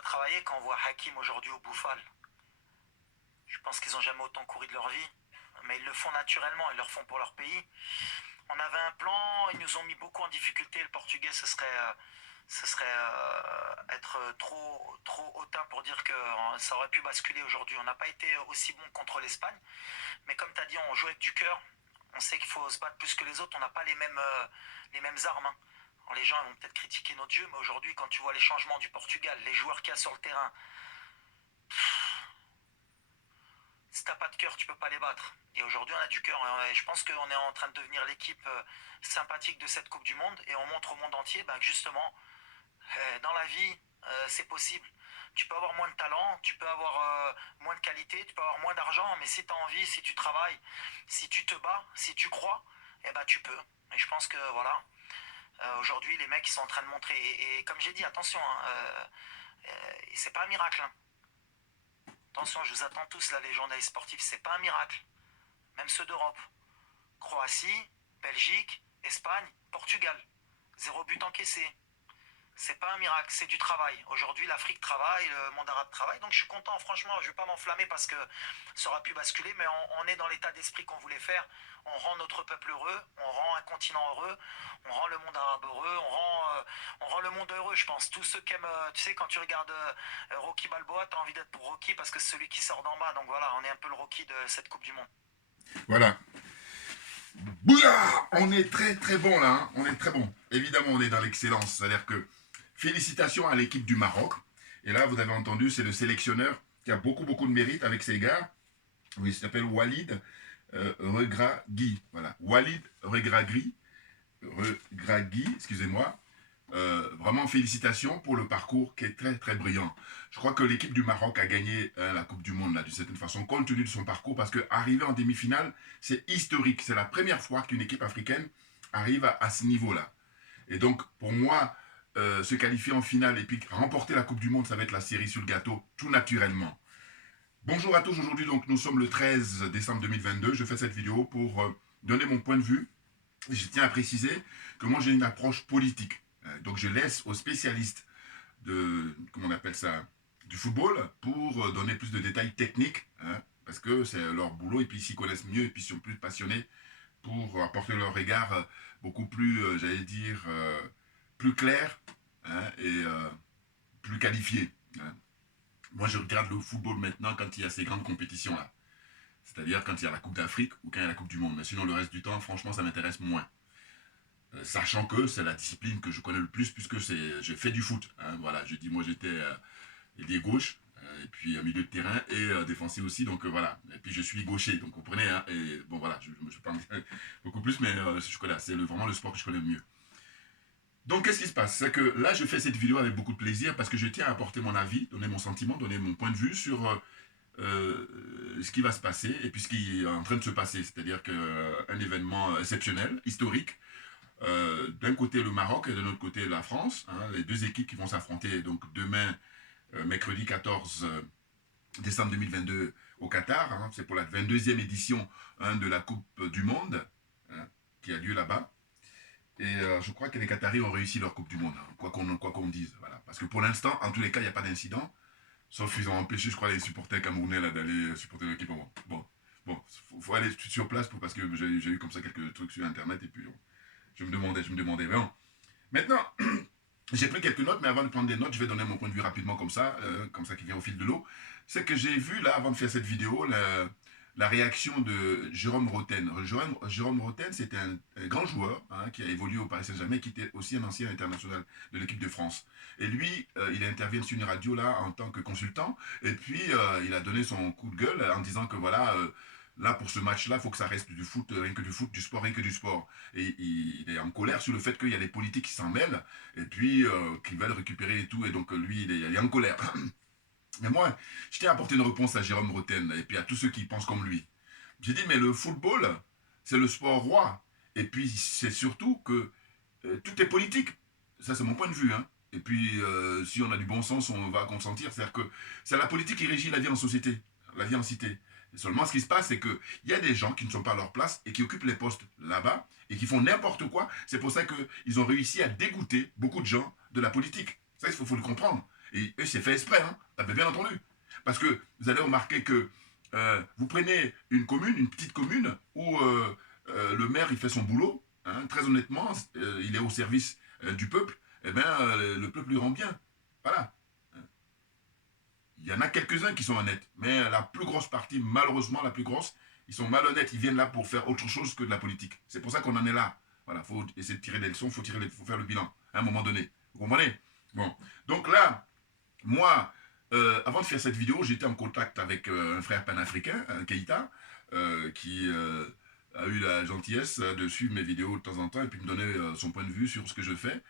doit travailler quand on voit Hakim aujourd'hui au Bouffal. Je pense qu'ils n'ont jamais autant couru de leur vie. Mais ils le font naturellement, ils le font pour leur pays. On avait un plan, ils nous ont mis beaucoup en difficulté. Le Portugais, ce serait être trop hautain pour dire que ça aurait pu basculer aujourd'hui. On n'a pas été aussi bon contre l'Espagne. Mais comme tu as dit, on joue avec du cœur. On sait qu'il faut se battre plus que les autres. On n'a pas les mêmes armes, hein. Alors les gens vont peut-être critiquer notre jeu, mais aujourd'hui, quand tu vois les changements du Portugal, les joueurs qu'il y a sur le terrain, si t'as pas de cœur, tu peux pas les battre. Et aujourd'hui, on a du cœur. Et je pense qu'on est en train de devenir l'équipe sympathique de cette Coupe du Monde. Et on montre au monde entier que justement, dans la vie, c'est possible. Tu peux avoir moins de talent, tu peux avoir moins de qualité, tu peux avoir moins d'argent, mais si tu as envie, si tu travailles, si tu te bats, si tu crois, tu peux. Et je pense que voilà, aujourd'hui, les mecs ils sont en train de montrer. Et comme j'ai dit, attention, hein, c'est pas un miracle, hein. Attention, je vous attends tous là, les journalistes sportifs, c'est pas un miracle. Même ceux d'Europe. Croatie, Belgique, Espagne, Portugal. 0 but encaissé. C'est pas un miracle, c'est du travail. Aujourd'hui, l'Afrique travaille, le monde arabe travaille, donc je suis content, franchement, je vais pas m'enflammer parce que ça aurait pu basculer, mais on est dans l'état d'esprit qu'on voulait faire. On rend notre peuple heureux, on rend un continent heureux, on rend le monde arabe heureux, on rend le monde heureux, je pense. Tous ceux qui aiment, tu sais, quand tu regardes Rocky Balboa, t'as envie d'être pour Rocky parce que c'est celui qui sort d'en bas, donc voilà, on est un peu le Rocky de cette Coupe du Monde. Voilà. Bouya, on est très très bon là, hein, on est très bon. Évidemment, on est dans l'excellence, c'est-à-dire que félicitations à l'équipe du Maroc. Et là, vous avez entendu, c'est le sélectionneur qui a beaucoup de mérite avec ses gars. Oui, il s'appelle Walid Regragui. Voilà, Walid Regragui, excusez-moi. Vraiment félicitations pour le parcours qui est très très brillant. Je crois que l'équipe du Maroc a gagné la Coupe du Monde là d'une certaine façon compte tenu de son parcours parce que arriver en demi-finale c'est historique. C'est la première fois qu'une équipe africaine arrive à ce niveau-là. Et donc pour moi se qualifier en finale et puis remporter la Coupe du Monde ça va être la cerise sur le gâteau tout naturellement. Bonjour à tous, aujourd'hui donc nous sommes le 13 décembre 2022. Je fais cette vidéo pour donner mon point de vue. Je tiens à préciser que moi j'ai une approche politique. Donc je laisse aux spécialistes de, comment on appelle ça, du football pour donner plus de détails techniques, hein, parce que c'est leur boulot et puis ils s'y connaissent mieux et puis ils sont plus passionnés pour apporter leur regard beaucoup plus, j'allais dire, plus clair, hein, et plus qualifié, hein. Moi je regarde le football maintenant quand il y a ces grandes compétitions là. C'est-à-dire quand il y a la Coupe d'Afrique ou quand il y a la Coupe du Monde. Mais sinon le reste du temps, franchement, ça m'intéresse moins. Sachant que c'est la discipline que je connais le plus puisque j'ai fait du foot, hein, voilà, je dis moi j'étais ailier gauche et puis milieu de terrain et défensif aussi, donc voilà, et puis je suis gaucher, donc vous comprenez, hein, et bon voilà, je parle beaucoup plus, mais je connais, c'est vraiment le sport que je connais le mieux. Donc qu'est-ce qui se passe? C'est que là je fais cette vidéo avec beaucoup de plaisir parce que je tiens à apporter mon avis, donner mon sentiment, donner mon point de vue sur ce qui va se passer et puis ce qui est en train de se passer, c'est-à-dire qu'un événement exceptionnel, historique. D'un côté le Maroc et de l'autre côté la France, hein, les deux équipes qui vont s'affronter donc demain, mercredi 14 décembre 2022 au Qatar, hein, c'est pour la 22e édition, hein, de la Coupe du Monde, hein, qui a lieu là-bas. Et je crois que les Qataris ont réussi leur Coupe du Monde, hein, quoi qu'on dise. Voilà. Parce que pour l'instant, en tous les cas, il n'y a pas d'incident, sauf qu'ils ont empêché, je crois, les supporters camerounais d'aller supporter l'équipe. Bon, faut aller sur place parce que j'ai eu comme ça quelques trucs sur Internet et puis je me demandais. Bon. Maintenant, j'ai pris quelques notes, mais avant de prendre des notes, je vais donner mon point de vue rapidement comme ça qui vient au fil de l'eau. C'est que j'ai vu, là, avant de faire cette vidéo, la réaction de Jérôme Roten. Jérôme Roten, c'était un grand joueur, hein, qui a évolué au Paris Saint-Germain, qui était aussi un ancien international de l'équipe de France. Et lui, il intervient sur une radio là en tant que consultant, et puis il a donné son coup de gueule en disant que voilà, là pour ce match-là, il faut que ça reste du foot, rien que du foot, du sport, rien que du sport. Et il est en colère sur le fait qu'il y a les politiques qui s'en mêlent, et puis qui veulent récupérer et tout, et donc lui, il est en colère. Mais moi, je tiens à apporter une réponse à Jérôme Roten et puis à tous ceux qui pensent comme lui. J'ai dit, mais le football, c'est le sport roi. Et puis, c'est surtout que tout est politique. Ça, c'est mon point de vue, hein. Et puis, si on a du bon sens, on va consentir. C'est-à-dire que c'est la politique qui régit la vie en société, la vie en cité. Et seulement, ce qui se passe, c'est qu'il y a des gens qui ne sont pas à leur place et qui occupent les postes là-bas et qui font n'importe quoi. C'est pour ça qu'ils ont réussi à dégoûter beaucoup de gens de la politique. Ça, il faut le comprendre. Et c'est fait exprès, hein, t'avais bien entendu. Parce que vous allez remarquer que vous prenez une commune, une petite commune, où le maire, il fait son boulot, hein, très honnêtement, il est au service du peuple, et bien, le peuple lui rend bien. Voilà. Il y en a quelques-uns qui sont honnêtes, mais la plus grosse partie, malheureusement, la plus grosse, ils sont malhonnêtes, ils viennent là pour faire autre chose que de la politique. C'est pour ça qu'on en est là. Voilà, il faut essayer de tirer des leçons, faut faire le bilan, à un moment donné. Vous comprenez? Bon, donc là, moi, avant de faire cette vidéo, j'étais en contact avec un frère panafricain, un Keïta, qui a eu la gentillesse de suivre mes vidéos de temps en temps et puis me donner son point de vue sur ce que je fais.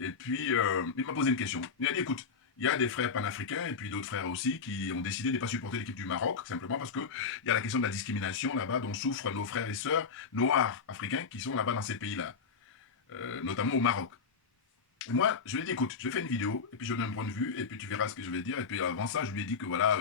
Et puis, il m'a posé une question. Il m'a dit, écoute, il y a des frères panafricains et puis d'autres frères aussi qui ont décidé de ne pas supporter l'équipe du Maroc, simplement parce qu'il y a la question de la discrimination là-bas dont souffrent nos frères et sœurs noirs africains qui sont là-bas dans ces pays-là, notamment au Maroc. Et moi, je lui ai dit, écoute, je vais faire une vidéo, et puis je donne un point de vue, et puis tu verras ce que je vais dire. Et puis avant ça, je lui ai dit que voilà,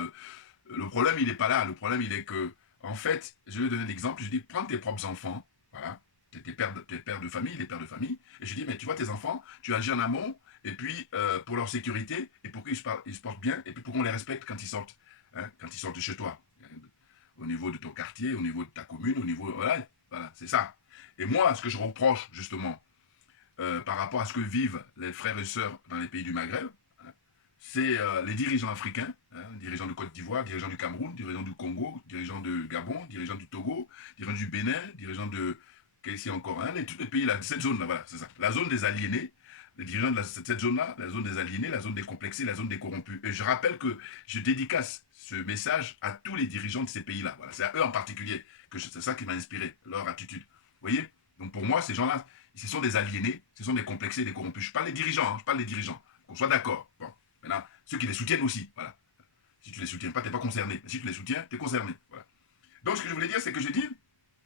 le problème, il n'est pas là. Le problème, il est que, en fait, je lui ai donné l'exemple, je lui ai dit, prends tes propres enfants, voilà, tes pères de famille, les pères de famille, et je lui ai dit, mais tu vois, tes enfants, tu agis en amont, et puis pour leur sécurité, et pour qu'ils se portent bien, et puis pour qu'on les respecte quand ils sortent, hein, quand ils sortent de chez toi, au niveau de ton quartier, au niveau de ta commune, au niveau, voilà, voilà, c'est ça. Et moi, ce que je reproche, justement, par rapport à ce que vivent les frères et sœurs dans les pays du Maghreb, hein, c'est les dirigeants africains, hein, dirigeants de Côte d'Ivoire, dirigeants du Cameroun, dirigeants du Congo, dirigeants de Gabon, dirigeants du Togo, dirigeants du Bénin, dirigeants de... Qu'ici encore, hein, tous les pays là, cette zone-là, voilà, c'est ça. La zone des aliénés, les dirigeants de cette zone-là, la zone des aliénés, la zone des complexés, la zone des corrompus. Et je rappelle que je dédicace ce message à tous les dirigeants de ces pays-là. Voilà, c'est à eux en particulier que c'est ça qui m'a inspiré, leur attitude. Vous voyez? Donc pour moi, ces gens-là, ce sont des aliénés, ce sont des complexés, des corrompus. Je parle des dirigeants, hein, je parle des dirigeants. Qu'on soit d'accord. Bon, maintenant, ceux qui les soutiennent aussi, voilà. Si tu les soutiens pas, tu n'es pas concerné. Mais si tu les soutiens, tu es concerné. Voilà. Donc ce que je voulais dire, c'est que je dis,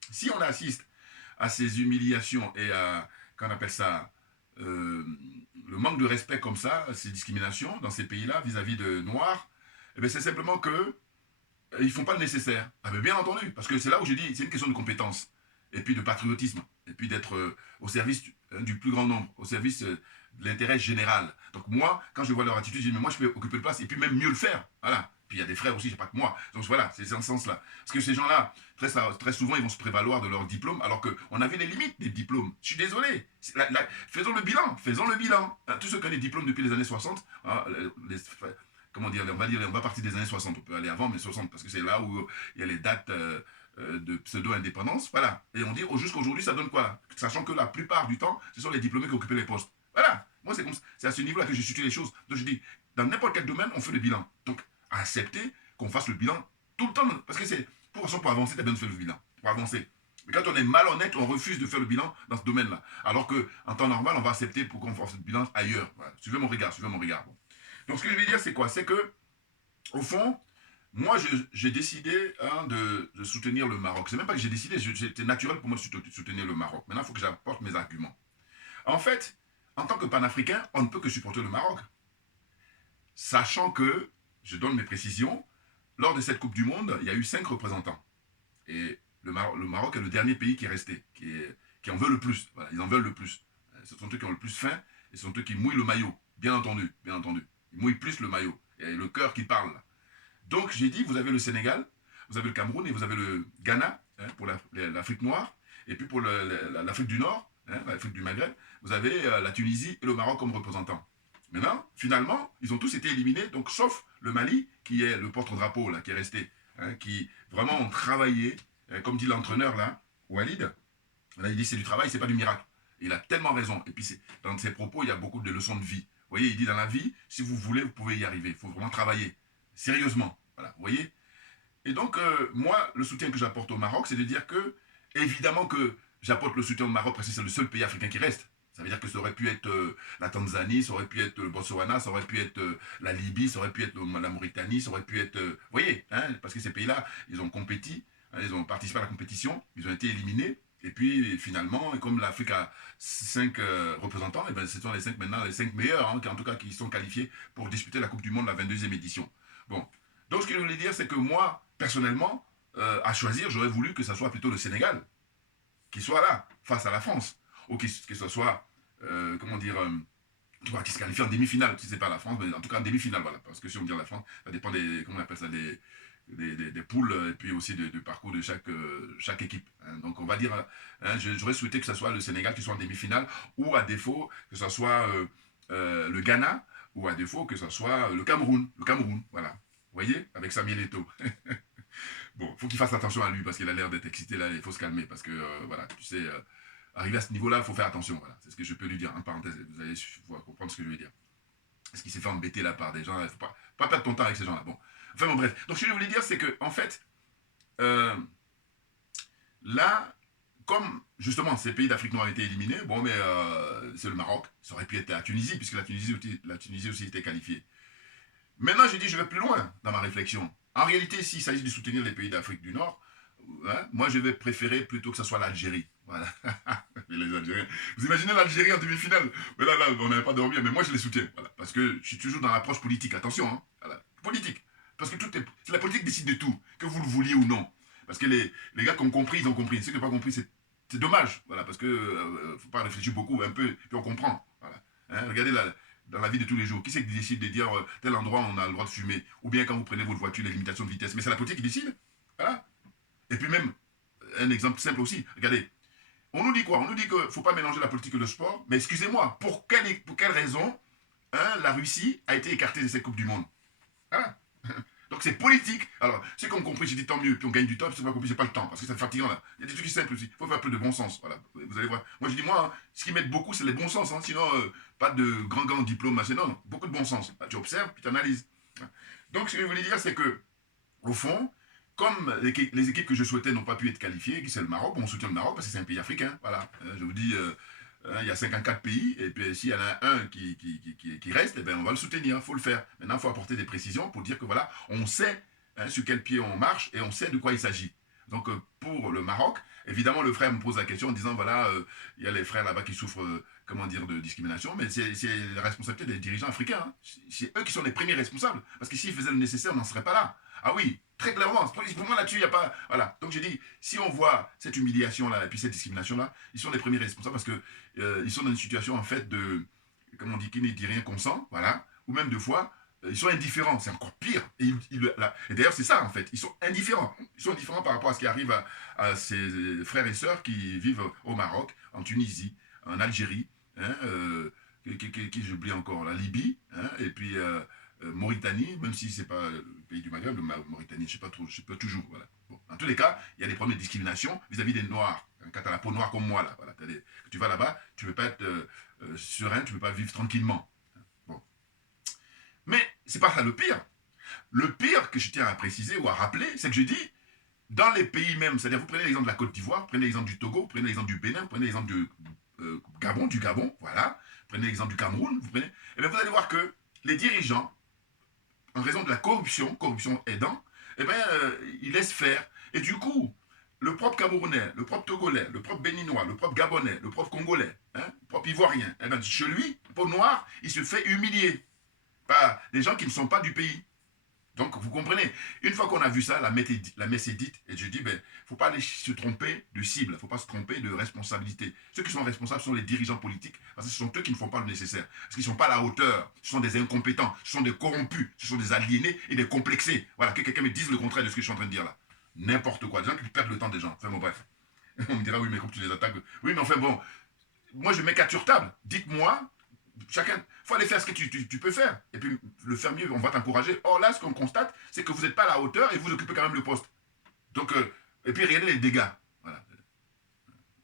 si on assiste à ces humiliations et à, qu'on appelle ça, le manque de respect comme ça, ces discriminations dans ces pays-là vis-à-vis de Noirs, eh c'est simplement que ils font pas le nécessaire. Ah, mais bien entendu, parce que c'est là où je dis, c'est une question de compétence, et puis de patriotisme, et puis d'être au service du plus grand nombre, au service de l'intérêt général. Donc moi, quand je vois leur attitude, je dis, mais moi je peux occuper le place, et puis même mieux le faire. Voilà. Puis il y a des frères aussi, je sais pas que moi. Donc voilà, c'est dans ce sens-là. Parce que ces gens-là, très souvent, ils vont se prévaloir de leur diplôme, alors qu'on a vu les limites des diplômes. Je suis désolé. Faisons le bilan, faisons le bilan. Tous ceux qui ont des diplômes depuis les années 60, hein, comment dire, on va partir des années 60, on peut aller avant, mais 60, parce que c'est là où il y a les dates de pseudo-indépendance, voilà. Et on dit, jusqu'à aujourd'hui, ça donne quoi? Sachant que la plupart du temps, ce sont les diplômés qui occupent les postes. Voilà. Moi, c'est à ce niveau-là que je situe les choses. Donc je dis, dans n'importe quel domaine, on fait le bilan. Donc, accepter qu'on fasse le bilan tout le temps, parce que c'est, pour avancer, tu as besoin de faire le bilan, pour avancer. Mais quand on est malhonnête, on refuse de faire le bilan dans ce domaine-là. Alors qu'en temps normal, on va accepter pour qu'on fasse le bilan ailleurs. Voilà. Suivez mon regard, suivez mon regard. Bon. Donc ce que je vais dire, c'est quoi? C'est que, au fond, moi, j'ai décidé hein, de soutenir le Maroc. C'est même pas que j'ai décidé, c'était naturel pour moi de soutenir le Maroc. Maintenant, il faut que j'apporte mes arguments. En fait, en tant que panafricain, on ne peut que supporter le Maroc. Sachant que, je donne mes précisions, lors de cette Coupe du Monde, il y a eu 5 représentants. Et le Maroc est le dernier pays qui est resté, qui en veut le plus. Voilà, ils en veulent le plus. Ce sont eux qui ont le plus faim, et ce sont eux qui mouillent le maillot. Bien entendu, bien entendu. Ils mouillent plus le maillot. Et le cœur qui parle. Donc j'ai dit, vous avez le Sénégal, vous avez le Cameroun et vous avez le Ghana, hein, pour l'Afrique noire. Et puis pour l'Afrique du Nord, hein, l'Afrique du Maghreb, vous avez la Tunisie et le Maroc comme représentants. Maintenant, finalement, ils ont tous été éliminés, donc sauf le Mali, qui est le porte-drapeau, là, qui est resté, hein, qui vraiment ont travaillé, hein, comme dit l'entraîneur, là, Walid, là, il dit c'est du travail, c'est pas du miracle. Et il a tellement raison. Et puis, dans ses propos, il y a beaucoup de leçons de vie. Vous voyez, il dit dans la vie, si vous voulez, vous pouvez y arriver. Il faut vraiment travailler, sérieusement. Voilà, vous voyez. Et donc, moi, le soutien que j'apporte au Maroc, c'est de dire que, évidemment que j'apporte le soutien au Maroc parce que c'est le seul pays africain qui reste. Ça veut dire que ça aurait pu être la Tanzanie, ça aurait pu être le Botswana, ça aurait pu être la Libye, ça aurait pu être la Mauritanie, ça aurait pu être... vous voyez, hein, parce que ces pays-là, ils ont compéti, hein, ils ont participé à la compétition, ils ont été éliminés, et puis finalement, comme l'Afrique a 5 représentants, et ben, ce sont les 5 maintenant, les 5 meilleurs, hein, en tout cas qui sont qualifiés pour disputer la Coupe du Monde, la 22e édition. Bon, donc ce que je voulais dire, c'est que moi, personnellement, à choisir, j'aurais voulu que ça soit plutôt le Sénégal, qui soit là, face à la France, ou que ce soit, comment dire, En tout cas, qui se qualifie en demi-finale, si c'est pas la France, mais en tout cas en demi-finale, voilà. Parce que si on dit la France, ça dépend des, comment on appelle ça, des poules, et puis aussi du parcours de chaque équipe. Hein. Donc on va dire, hein, j'aurais souhaité que ce soit le Sénégal qui soit en demi-finale, ou à défaut, que ce soit le Ghana, ou à défaut, que ce soit le Cameroun. Le Cameroun, voilà. Vous voyez, avec Samuel Eto'o. Bon, il faut qu'il fasse attention à lui, parce qu'il a l'air d'être excité, là, il faut se calmer, parce que, voilà, tu sais, arrivé à ce niveau-là, il faut faire attention, voilà. C'est ce que je peux lui dire, en parenthèse, vous allez comprendre ce que je veux dire. Parce qu'il s'est fait embêter là par des gens, il ne faut pas perdre ton temps avec ces gens-là. Bon, enfin bon, bref. Donc ce que je voulais dire, c'est que, en fait, là, comme justement ces pays d'Afrique noire ont été éliminés, bon, mais c'est le Maroc, ça aurait pu être la Tunisie, puisque la Tunisie aussi était qualifiée. Maintenant, je dis, je vais plus loin dans ma réflexion. En réalité, s'il s'agit de soutenir les pays d'Afrique du Nord, hein, moi, je vais préférer plutôt que ce soit l'Algérie. Voilà. Les Algériens. Vous imaginez l'Algérie en demi-finale? Mais là, on n'avait pas dormi, mais moi, je les soutiens. Voilà. Parce que je suis toujours dans l'approche politique. Attention, hein. Voilà. Politique. Parce que c'est la politique qui décide de tout, que vous le vouliez ou non. Parce que les gars qui ont compris, ils ont compris. Ceux qui n'ont pas compris, c'est dommage. Voilà. Parce que faut pas réfléchir beaucoup, un peu, puis on comprend. Voilà. Hein, regardez dans la vie de tous les jours. Qui c'est qui décide de dire tel endroit on a le droit de fumer? Ou bien quand vous prenez votre voiture, les limitations de vitesse. Mais c'est la politique qui décide. Voilà. Et puis même, un exemple simple aussi. Regardez. On nous dit quoi? On nous dit qu'il ne faut pas mélanger la politique et le sport. Mais excusez-moi, pour quelle raison hein, la Russie a été écartée de cette Coupe du Monde? Voilà. Donc c'est politique. Alors, ceux qui ont compris, j'ai dit tant mieux, puis on gagne du temps, ceux qui n'ont pas compris, c'est pas le temps, parce que c'est fatigant là. Il y a des trucs simples aussi. Il faut faire un peu de bon sens. Voilà. Vous allez voir. Moi je dis, moi, hein, ce qui m'aide beaucoup, c'est le bon sens. Hein. Sinon, pas de grand diplôme, machin. Non, non, beaucoup de bon sens. Bah, tu observes, puis tu analyses. Donc ce que je voulais dire, c'est que, au fond, comme les équipes que je souhaitais n'ont pas pu être qualifiées, qui c'est le Maroc, bon, on soutient le Maroc parce que c'est un pays africain. Voilà. Je vous dis, il y a 54 pays, et puis s'il y en a un qui reste, eh ben, on va le soutenir, il faut le faire. Maintenant, il faut apporter des précisions pour dire que voilà, on sait hein, sur quel pied on marche et on sait de quoi il s'agit. Donc pour le Maroc, évidemment, le frère me pose la question en disant voilà, il y a les frères là-bas qui souffrent, comment dire, de discrimination, mais c'est la responsabilité des dirigeants africains. Hein. C'est eux qui sont les premiers responsables, parce que s'ils faisaient le nécessaire, on n'en serait pas là. Ah oui, très clairement, pour moi là-dessus, il n'y a pas... Voilà, donc j'ai dit, si on voit cette humiliation-là et puis cette discrimination-là, ils sont les premiers responsables parce que ils sont dans une situation en fait de, comme on dit, qui ne dit rien consent, voilà, ou même deux fois, ils sont indifférents, c'est encore pire. Et d'ailleurs, c'est ça en fait, ils sont indifférents. Ils sont indifférents par rapport à ce qui arrive à ses frères et sœurs qui vivent au Maroc, en Tunisie, en Algérie, hein, qui j'oublie encore, la Libye, hein, et puis... Mauritanie, même si c'est pas le pays du Maghreb, Mauritanie, je sais pas trop, je sais pas toujours, voilà. Bon, en tous les cas, il y a des problèmes de discrimination vis-à-vis des Noirs. Quand tu as la peau noire comme moi, là, voilà, tu vas là-bas, tu ne peux pas être serein, tu ne peux pas vivre tranquillement. Bon. Mais c'est pas ça le pire. Le pire que je tiens à préciser ou à rappeler, c'est que je dis, dans les pays même, c'est-à-dire vous prenez l'exemple de la Côte d'Ivoire, prenez l'exemple du Togo, prenez l'exemple du Bénin, prenez l'exemple du Gabon, voilà, prenez l'exemple du Cameroun, et bien vous allez voir que les dirigeants, en raison de la corruption aidant, eh bien, ils laissent faire. Et du coup, le propre Camerounais, le propre Togolais, le propre Béninois, le propre Gabonais, le propre Congolais, hein, le propre Ivoirien, eh bien, chez lui, peau noire, il se fait humilier par des gens qui ne sont pas du pays. Donc, vous comprenez, une fois qu'on a vu ça, la messe est dite, et je dis, ben, il ne faut pas aller se tromper de cible, il ne faut pas se tromper de responsabilité. Ceux qui sont responsables sont les dirigeants politiques, parce que ce sont eux qui ne font pas le nécessaire, parce qu'ils ne sont pas à la hauteur, ce sont des incompétents, ce sont des corrompus, ce sont des aliénés et des complexés. Voilà, que quelqu'un me dise le contraire de ce que je suis en train de dire là. N'importe quoi, des gens qui perdent le temps des gens. Enfin bon, bref. On me dira, oui, mais comme tu les attaques... Oui, mais enfin bon, moi je mets 4 sur table. Dites-moi, chacun, il faut aller faire ce que tu peux faire. Et puis, le faire mieux, on va t'encourager. Or là, ce qu'on constate, c'est que vous n'êtes pas à la hauteur et vous occupez quand même le poste. Donc, et puis, regardez les dégâts. Voilà.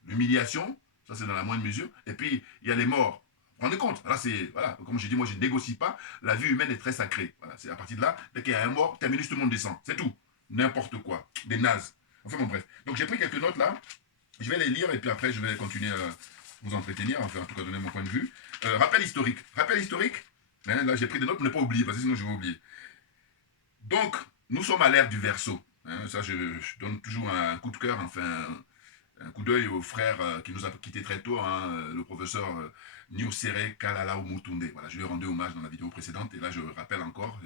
L'humiliation, ça c'est dans la moindre mesure. Et puis, il y a les morts. Rendez compte, là c'est, voilà, comme je dis, moi je ne négocie pas. La vie humaine est très sacrée. Voilà, c'est à partir de là, dès qu'il y a un mort, terminus, tout le monde descend. C'est tout. N'importe quoi. Des nazes. Enfin bon, bref. Donc, j'ai pris quelques notes là. Je vais les lire et puis après, je vais continuer à vous entretenir, enfin, en tout cas, donner mon point de vue. Rappel historique. Rappel historique. Hein, là, j'ai pris des notes pour ne pas oublier, parce que sinon, je vais oublier. Donc, nous sommes à l'ère du Verseau. Hein, ça, je donne toujours un coup de cœur, enfin, un coup d'œil au frère qui nous a quittés très tôt, hein, le professeur Niosere Kalala Umutunde. Voilà, je lui ai rendu hommage dans la vidéo précédente, et là, je rappelle encore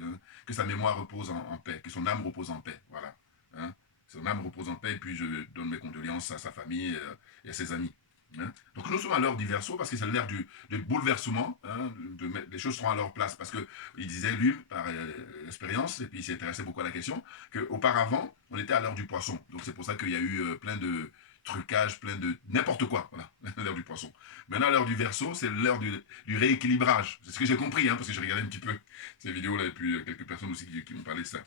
que sa mémoire repose en paix, que son âme repose en paix. Voilà. Hein, son âme repose en paix, et puis je donne mes condoléances à sa famille et à ses amis. Hein. Donc nous sommes à l'heure du verseau parce que c'est l'ère du bouleversement. Hein, les choses seront à leur place. Parce qu'il disait, lui, par expérience, et puis il s'est intéressé beaucoup à la question, qu'auparavant, on était à l'heure du poisson. Donc c'est pour ça qu'il y a eu plein de trucages, plein de n'importe quoi. Voilà, l'heure du poisson. Maintenant, à l'heure du verseau, c'est l'heure du rééquilibrage. C'est ce que j'ai compris, hein, parce que j'ai regardé un petit peu ces vidéos-là, et puis quelques personnes aussi qui m'ont parlé de ça.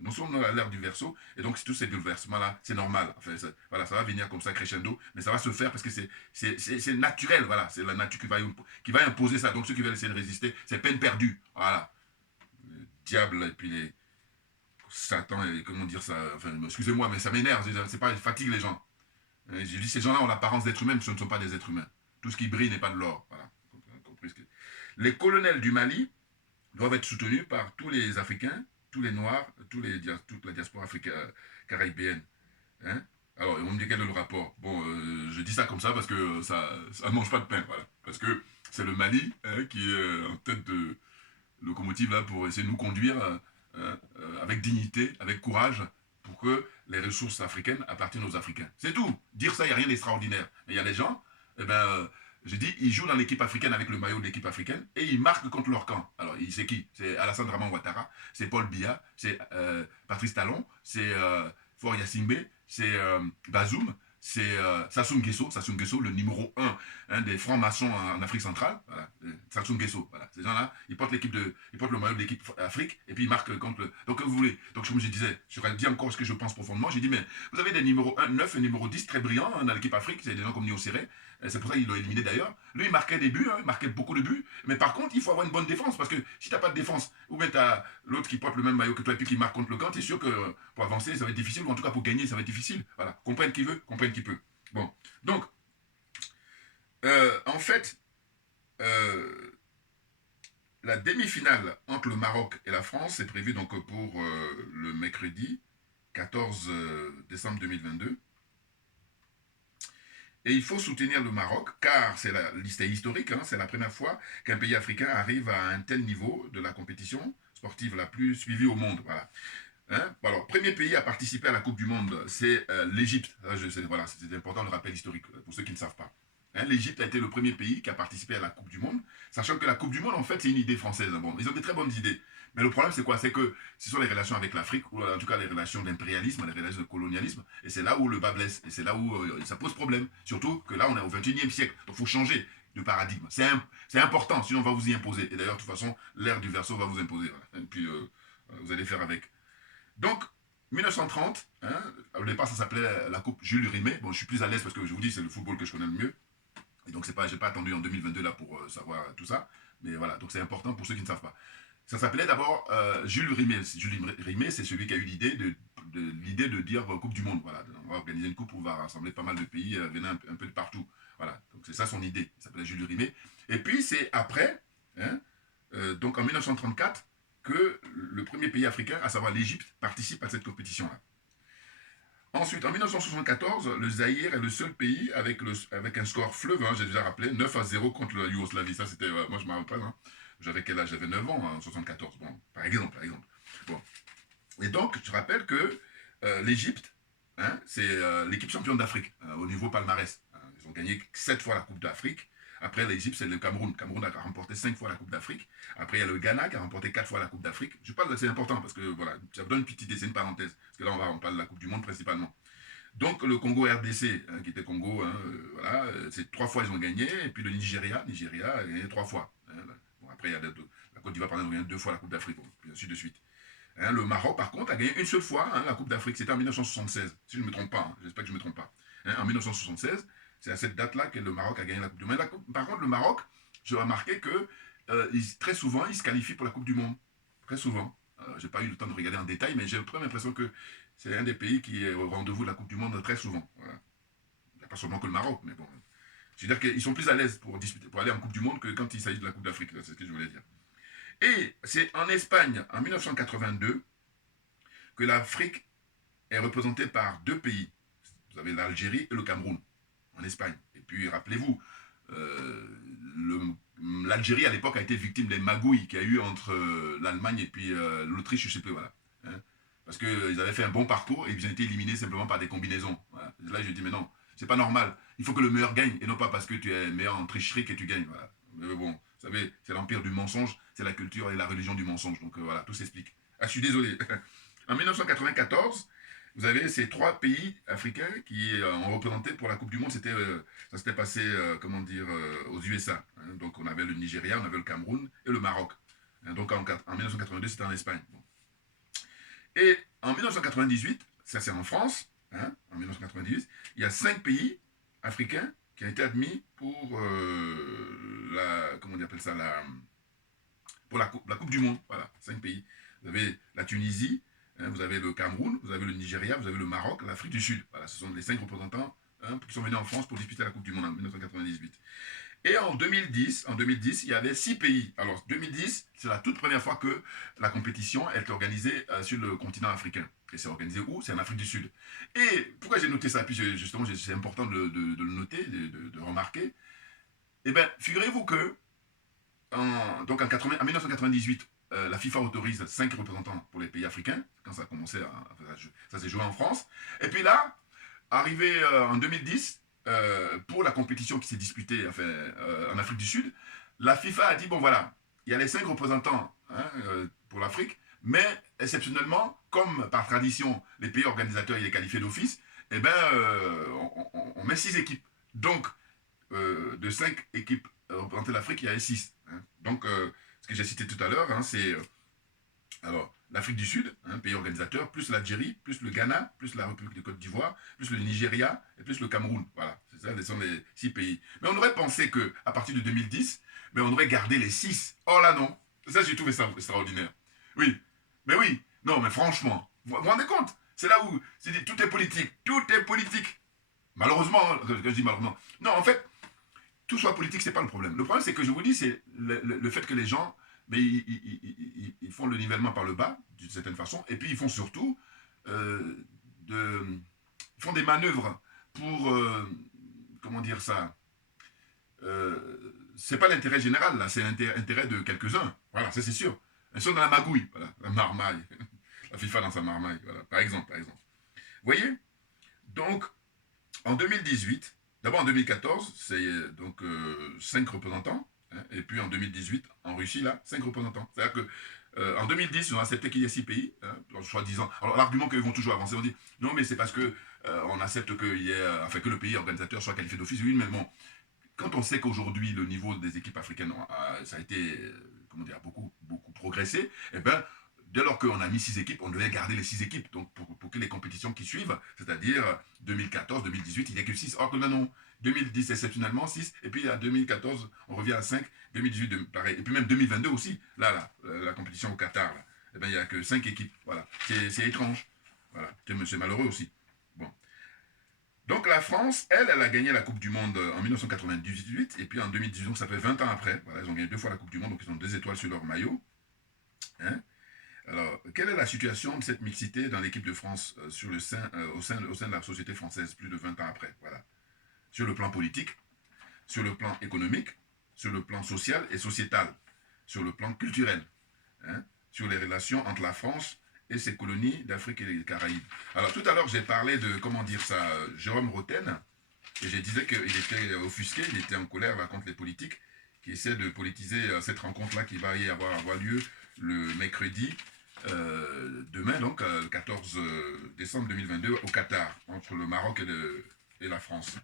Nous sommes à l'ère du verso, et donc tous ces bouleversements-là, c'est normal. Enfin, voilà, ça va venir comme ça crescendo, mais ça va se faire parce que c'est naturel, voilà. C'est la nature qui va imposer ça. Donc ceux qui veulent essayer de résister, c'est peine perdue. Voilà. Le diable, et puis les Satan, et comment dire ça, enfin, excusez-moi, mais ça m'énerve, c'est pas, ça fatigue les gens. Je dis, ces gens-là ont l'apparence d'êtres humains, mais ce ne sont pas des êtres humains. Tout ce qui brille n'est pas de l'or. Voilà. Les colonels du Mali doivent être soutenus par tous les Africains, tous les Noirs, toute la diaspora africaine, caribéenne. Hein. Alors, on me dit quel est le rapport. Bon, je dis ça comme ça parce que ça ne mange pas de pain, voilà. Parce que c'est le Mali hein, qui est en tête de locomotive là pour essayer de nous conduire avec dignité, avec courage, pour que les ressources africaines appartiennent aux Africains. C'est tout. Dire ça, il n'y a rien d'extraordinaire. Mais il y a des gens, eh ben, je dis, ils jouent dans l'équipe africaine avec le maillot de l'équipe africaine et ils marquent contre leur camp. Alors, c'est qui? C'est Alassane Draman Ouattara, c'est Paul Biya, c'est Patrice Talon, c'est Faure Yassimbe, c'est Bazoum, c'est Sassou Nguesso, le numéro 1 des francs-maçons en Afrique centrale. Voilà, Sassou Nguesso. Voilà. Ces gens-là, ils portent le maillot de l'équipe Afrique et puis ils marquent contre le. Donc, vous voulez. Donc, comme je disais, je dit encore ce que je pense profondément. J'ai dit, mais vous avez des numéros 1, 9 et numéro 10 très brillants hein, dans l'équipe Afrique. C'est des gens comme Nio Serré. C'est pour ça qu'ils l'ont éliminé d'ailleurs. Lui, il marquait des buts, hein, il marquait beaucoup de buts. Mais par contre, il faut avoir une bonne défense. Parce que si tu n'as pas de défense, ou bien tu as l'autre qui porte le même maillot que toi et puis qui marque contre le camp, tu es sûr que pour avancer, ça va être difficile. Ou en tout cas, pour gagner, ça va être difficile. Voilà. Comprenne qui veut, comprenne qui peut. Bon. Donc, en fait, la demi-finale entre le Maroc et la France est prévue donc pour le mercredi 14 décembre 2022. Et il faut soutenir le Maroc, car c'est historique, hein, c'est la première fois qu'un pays africain arrive à un tel niveau de la compétition sportive la plus suivie au monde. Voilà. Hein? Alors, premier pays à participer à la Coupe du Monde, c'est l'Égypte. Voilà, c'est important le rappel historique, pour ceux qui ne savent pas. Hein, l'Égypte a été le premier pays qui a participé à la Coupe du Monde, sachant que la Coupe du Monde, en fait, c'est une idée française. Bon, ils ont des très bonnes idées. Mais le problème, c'est quoi? C'est que ce sont les relations avec l'Afrique, ou en tout cas les relations d'impérialisme, les relations de colonialisme, et c'est là où le bas blesse, et c'est là où ça pose problème. Surtout que là, on est au XXIe siècle, donc il faut changer de paradigme. C'est important, sinon on va vous y imposer. Et d'ailleurs, de toute façon, l'ère du verso va vous imposer. Voilà. Et puis, vous allez faire avec. Donc, 1930, hein, au départ, ça s'appelait la Coupe Jules Rimet. Bon, je suis plus à l'aise parce que je vous dis, c'est le football que je connais le mieux. Et donc, j'ai pas attendu en 2022 là pour savoir tout ça. Mais voilà, donc c'est important pour ceux qui ne savent pas. Ça s'appelait d'abord Jules Rimet. Jules Rimet, c'est celui qui a eu l'idée de dire Coupe du Monde. Voilà, on va organiser une coupe où on va rassembler pas mal de pays venant un peu de partout. Voilà, donc c'est ça son idée. Il s'appelait Jules Rimet. Et puis c'est après, hein, donc en 1934, que le premier pays africain, à savoir l'Égypte, participe à cette compétition-là. Ensuite, en 1974, le Zaïre est le seul pays avec un score fleuve, hein, j'ai déjà rappelé, 9-0 contre la Yougoslavie. Ça, c'était, moi je me rappelle, hein. J'avais quel âge? J'avais 9 ans en 1974, bon, par exemple. Bon. Et donc, je rappelle que l'Égypte, hein, c'est l'équipe championne d'Afrique au niveau palmarès. Hein. Ils ont gagné 7 fois la Coupe d'Afrique. Après, l'Égypte, c'est le Cameroun. Le Cameroun a remporté 5 fois la Coupe d'Afrique. Après, il y a le Ghana qui a remporté 4 fois la Coupe d'Afrique. Je parle, c'est important parce que voilà, ça vous donne une petite idée, c'est une parenthèse. Parce que là, on parle de la Coupe du Monde principalement. Donc, le Congo RDC, hein, qui était Congo, hein, voilà, c'est 3 fois ils ont gagné. Et puis le Nigeria a gagné 3 fois. Hein, bon, après, il y a la Côte d'Ivoire, par exemple, a gagné 2 fois la Coupe d'Afrique, bon, puis ainsi de suite. Hein, le Maroc, par contre, a gagné une seule fois hein, la Coupe d'Afrique. C'était en 1976, si je ne me trompe pas. Hein, j'espère que je ne me trompe pas. Hein, en 1976, c'est à cette date-là que le Maroc a gagné la Coupe du Monde. Par contre, le Maroc, j'ai remarqué que très souvent, il se qualifie pour la Coupe du Monde. Très souvent. Je n'ai pas eu le temps de regarder en détail, mais j'ai vraiment l'impression que c'est un des pays qui est au rendez-vous de la Coupe du Monde très souvent. Voilà. Il n'y a pas seulement que le Maroc, mais bon. Je veux dire qu'ils sont plus à l'aise pour aller en Coupe du Monde que quand il s'agit de la Coupe d'Afrique. C'est ce que je voulais dire. Et c'est en Espagne, en 1982, que l'Afrique est représentée par 2 pays. Vous avez l'Algérie et le Cameroun, en Espagne. Et puis, rappelez-vous, l'Algérie, à l'époque, a été victime des magouilles qu'il y a eu entre l'Allemagne et puis l'Autriche, je ne sais plus, voilà. Hein, parce qu'ils avaient fait un bon parcours et ils ont été éliminés simplement par des combinaisons. Voilà. Là, je dis, mais non, C'est pas normal. Il faut que le meilleur gagne, et non pas parce que tu es meilleur en tricherie que tu gagnes. Voilà. Mais bon, vous savez, c'est l'empire du mensonge, c'est la culture et la religion du mensonge. Donc voilà, tout s'explique. Ah, je suis désolé. En 1994, vous avez ces 3 pays africains qui ont représenté pour la Coupe du Monde. Ça s'était passé, comment dire, aux USA. Hein. Donc on avait le Nigeria, on avait le Cameroun et le Maroc. Hein. Donc en 1982, c'était en Espagne. Bon. Et en 1998, ça c'est en France, hein, en 1998, il y a 5 pays africains qui ont été admis pour comment on appelle ça, pour la coupe du Monde. Voilà, 5 pays. Vous avez la Tunisie, hein, vous avez le Cameroun, vous avez le Nigeria, vous avez le Maroc, l'Afrique du Sud. Voilà, ce sont les 5 représentants, hein, qui sont venus en France pour disputer la Coupe du Monde en 1998. Et en 2010, il y avait 6 pays. Alors, 2010, c'est la toute première fois que la compétition est organisée sur le continent africain. Et c'est organisé où? C'est en Afrique du Sud. Et pourquoi j'ai noté ça? Puis justement, c'est important de le noter, de remarquer. Eh bien, figurez-vous que en 1998, la FIFA autorise 5 représentants pour les pays africains, quand ça a commencé, ça s'est joué en France. Et puis là, arrivé en 2010, pour la compétition qui s'est disputée en Afrique du Sud, la FIFA a dit, bon voilà, il y a les 5 représentants, hein, pour l'Afrique, mais exceptionnellement, comme par tradition, les pays organisateurs il est qualifié d'office, eh ben, on met 6 équipes. Donc, de 5 équipes représentées l'Afrique, il y avait 6. Hein. Donc, ce que j'ai cité tout à l'heure, hein, c'est alors l'Afrique du Sud, hein, pays organisateur, plus l'Algérie, plus le Ghana, plus la République de Côte d'Ivoire, plus le Nigeria et plus le Cameroun. Voilà, c'est ça, ce sont les 6 pays. Mais on aurait pensé qu'à partir de 2010, mais on aurait gardé les 6. Oh là non, ça j'ai trouvé ça extraordinaire. Oui, mais oui, non, mais franchement, vous vous rendez compte? C'est là où tout est politique, tout est politique. Malheureusement, je dis malheureusement. Non, en fait, tout soit politique, c'est pas le problème. Le problème, c'est que je vous dis, c'est le fait que les gens, mais ils font le nivellement par le bas, d'une certaine façon, et puis ils font surtout euh, ils font des manœuvres pour, comment dire ça, c'est pas l'intérêt général, là, c'est l'intérêt de quelques-uns. Voilà, ça c'est sûr. Ils sont dans la magouille, voilà, la marmaille. La FIFA dans sa marmaille, voilà, par exemple, par exemple. Vous voyez? Donc, en 2018, d'abord en 2014, c'est donc 5 représentants, hein, et puis en 2018, en Russie, là, 5 représentants. C'est-à-dire que en 2010, ils ont accepté qu'il y ait 6 pays, hein, soi-disant. Alors l'argument qu'ils vont toujours avancer, on dit non, mais c'est parce que on accepte qu'il y ait, que le pays organisateur soit qualifié d'office. Oui, mais bon, quand on sait qu'aujourd'hui le niveau des équipes africaines ça a été, comment dire, beaucoup, beaucoup progressé, eh ben, dès lors qu'on a mis 6 équipes, on devait garder les 6 équipes. Donc pour que les compétitions qui suivent, c'est-à-dire 2014, 2018, il n'y a que 6. Or que là, non. 2010, exceptionnellement 6. Et puis à 2014, on revient à 5. 2018, pareil. Et puis même 2022 aussi. Là, la compétition au Qatar, là. Eh ben, il n'y a que 5 équipes. Voilà. C'est étrange. Voilà. C'est malheureux aussi. Bon. Donc la France, elle a gagné la Coupe du Monde en 1998. Et puis en 2018, donc ça fait 20 ans après. Voilà, ils ont gagné 2 fois la Coupe du Monde. Donc ils ont 2 étoiles sur leur maillot. Hein? Alors, quelle est la situation de cette mixité dans l'équipe de France au sein de la société française plus de 20 ans après? Voilà. Sur le plan politique, sur le plan économique, sur le plan social et sociétal, sur le plan culturel, hein, sur les relations entre la France et ses colonies d'Afrique et des Caraïbes. Alors, tout à l'heure, j'ai parlé de, comment dire ça, Jérôme Roten, et j'ai disais qu'il était offusqué, il était en colère là, contre les politiques qui essaient de politiser cette rencontre-là qui va y avoir lieu le mercredi demain, donc le 14 décembre 2022 au Qatar, entre le Maroc et la France.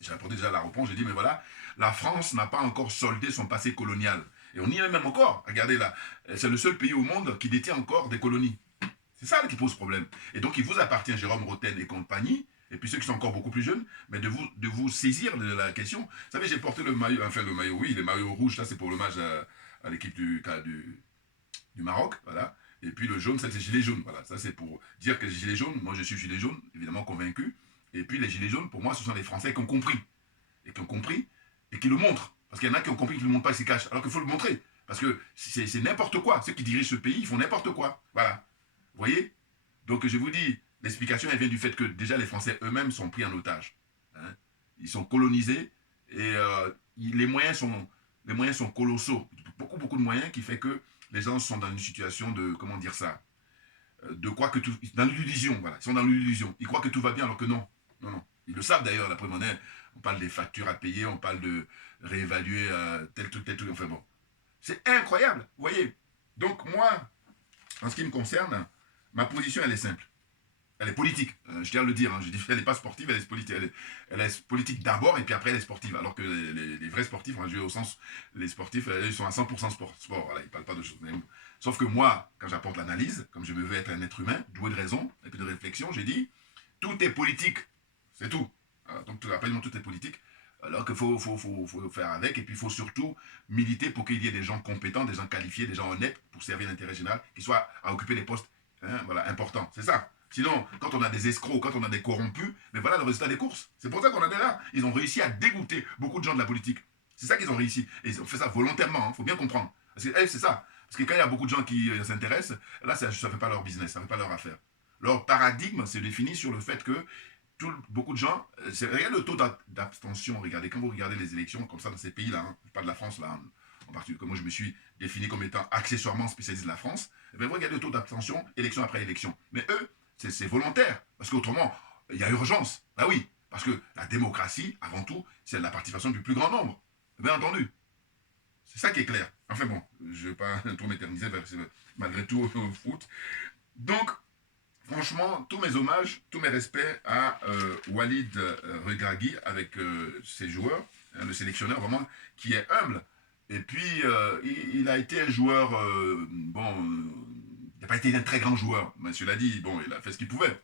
J'ai apporté déjà la réponse, j'ai dit, mais voilà, la France n'a pas encore soldé son passé colonial. Et on y est même encore. Regardez là, c'est le seul pays au monde qui détient encore des colonies. C'est ça qui pose problème. Et donc, il vous appartient, Jérôme Roten et compagnie, et puis ceux qui sont encore beaucoup plus jeunes, mais de vous saisir de la question. Vous savez, j'ai porté le maillot, oui, le maillot rouge, ça c'est pour l'hommage à l'équipe du Maroc, voilà. Et puis le jaune, ça c'est gilet jaune, voilà. Ça c'est pour dire que les gilets jaunes, moi je suis gilet jaune, évidemment convaincu. Et puis les gilets jaunes, pour moi, ce sont les Français qui ont compris. Et qui ont compris, et qui le montrent. Parce qu'il y en a qui ont compris qu'ils ne le montrent pas, ils se cachent. Alors qu'il faut le montrer. Parce que c'est n'importe quoi. Ceux qui dirigent ce pays, ils font n'importe quoi. Voilà. Vous voyez? Donc je vous dis, l'explication, elle vient du fait que déjà les Français eux-mêmes sont pris en otage. Hein? Ils sont colonisés et les moyens sont colossaux. Beaucoup, beaucoup de moyens qui fait que les gens sont dans une situation de, comment dire ça, de croire que tout, dans l'illusion, voilà. Ils sont dans l'illusion. Ils croient que tout va bien alors que non. Non, non. Ils le savent d'ailleurs, l'après monnaie, on parle des factures à payer, on parle de réévaluer tel truc, enfin bon. C'est incroyable, vous voyez. Donc moi, en ce qui me concerne, ma position, elle est simple. Elle est politique, je tiens à le dire. Hein. Je dis, elle n'est pas sportive, elle est politique. Elle est politique d'abord et puis après elle est sportive. Alors que les vrais sportifs, on va jouer au sens, les sportifs, ils sont à 100% sport. Voilà, ils ne parlent pas de choses. Sauf que moi, quand j'apporte l'analyse, comme je me veux être un être humain, doué de raison et puis de réflexion, j'ai dit, tout est politique. C'est tout. Alors, donc, absolument tout est politique. Alors qu'il faut faire avec, et puis il faut surtout militer pour qu'il y ait des gens compétents, des gens qualifiés, des gens honnêtes pour servir l'intérêt général, qui soient à occuper des postes voilà, importants. C'est ça. Sinon, quand on a des escrocs, quand on a des corrompus, mais voilà le résultat des courses. C'est pour ça qu'on en est là. Ils ont réussi à dégoûter beaucoup de gens de la politique. C'est ça qu'ils ont réussi. Et ils ont fait ça volontairement, il faut bien comprendre. Parce que c'est ça. Parce que quand il y a beaucoup de gens qui s'intéressent, là, ça ne fait pas leur business, ça ne fait pas leur affaire. Leur paradigme se définit sur le fait que beaucoup de gens, regardez le taux d'abstention, regardez, quand vous regardez les élections comme ça dans ces pays-là, hein, pas de la France là, en particulier, que moi je me suis défini comme étant accessoirement spécialiste de la France, et bien vous regardez le taux d'abstention, élection après élection. Mais eux, c'est volontaire, parce qu'autrement, il y a urgence. Ah oui, parce que la démocratie, avant tout, c'est la participation du plus grand nombre. Bien entendu. C'est ça qui est clair. Enfin bon, je ne vais pas trop m'éterniser malgré tout au foot. Donc, franchement, tous mes hommages, tous mes respects à Walid Regragui avec ses joueurs, hein, le sélectionneur vraiment qui est humble. Et puis, il a été un joueur, il n'a pas été un très grand joueur, mais cela dit, bon, il a fait ce qu'il pouvait.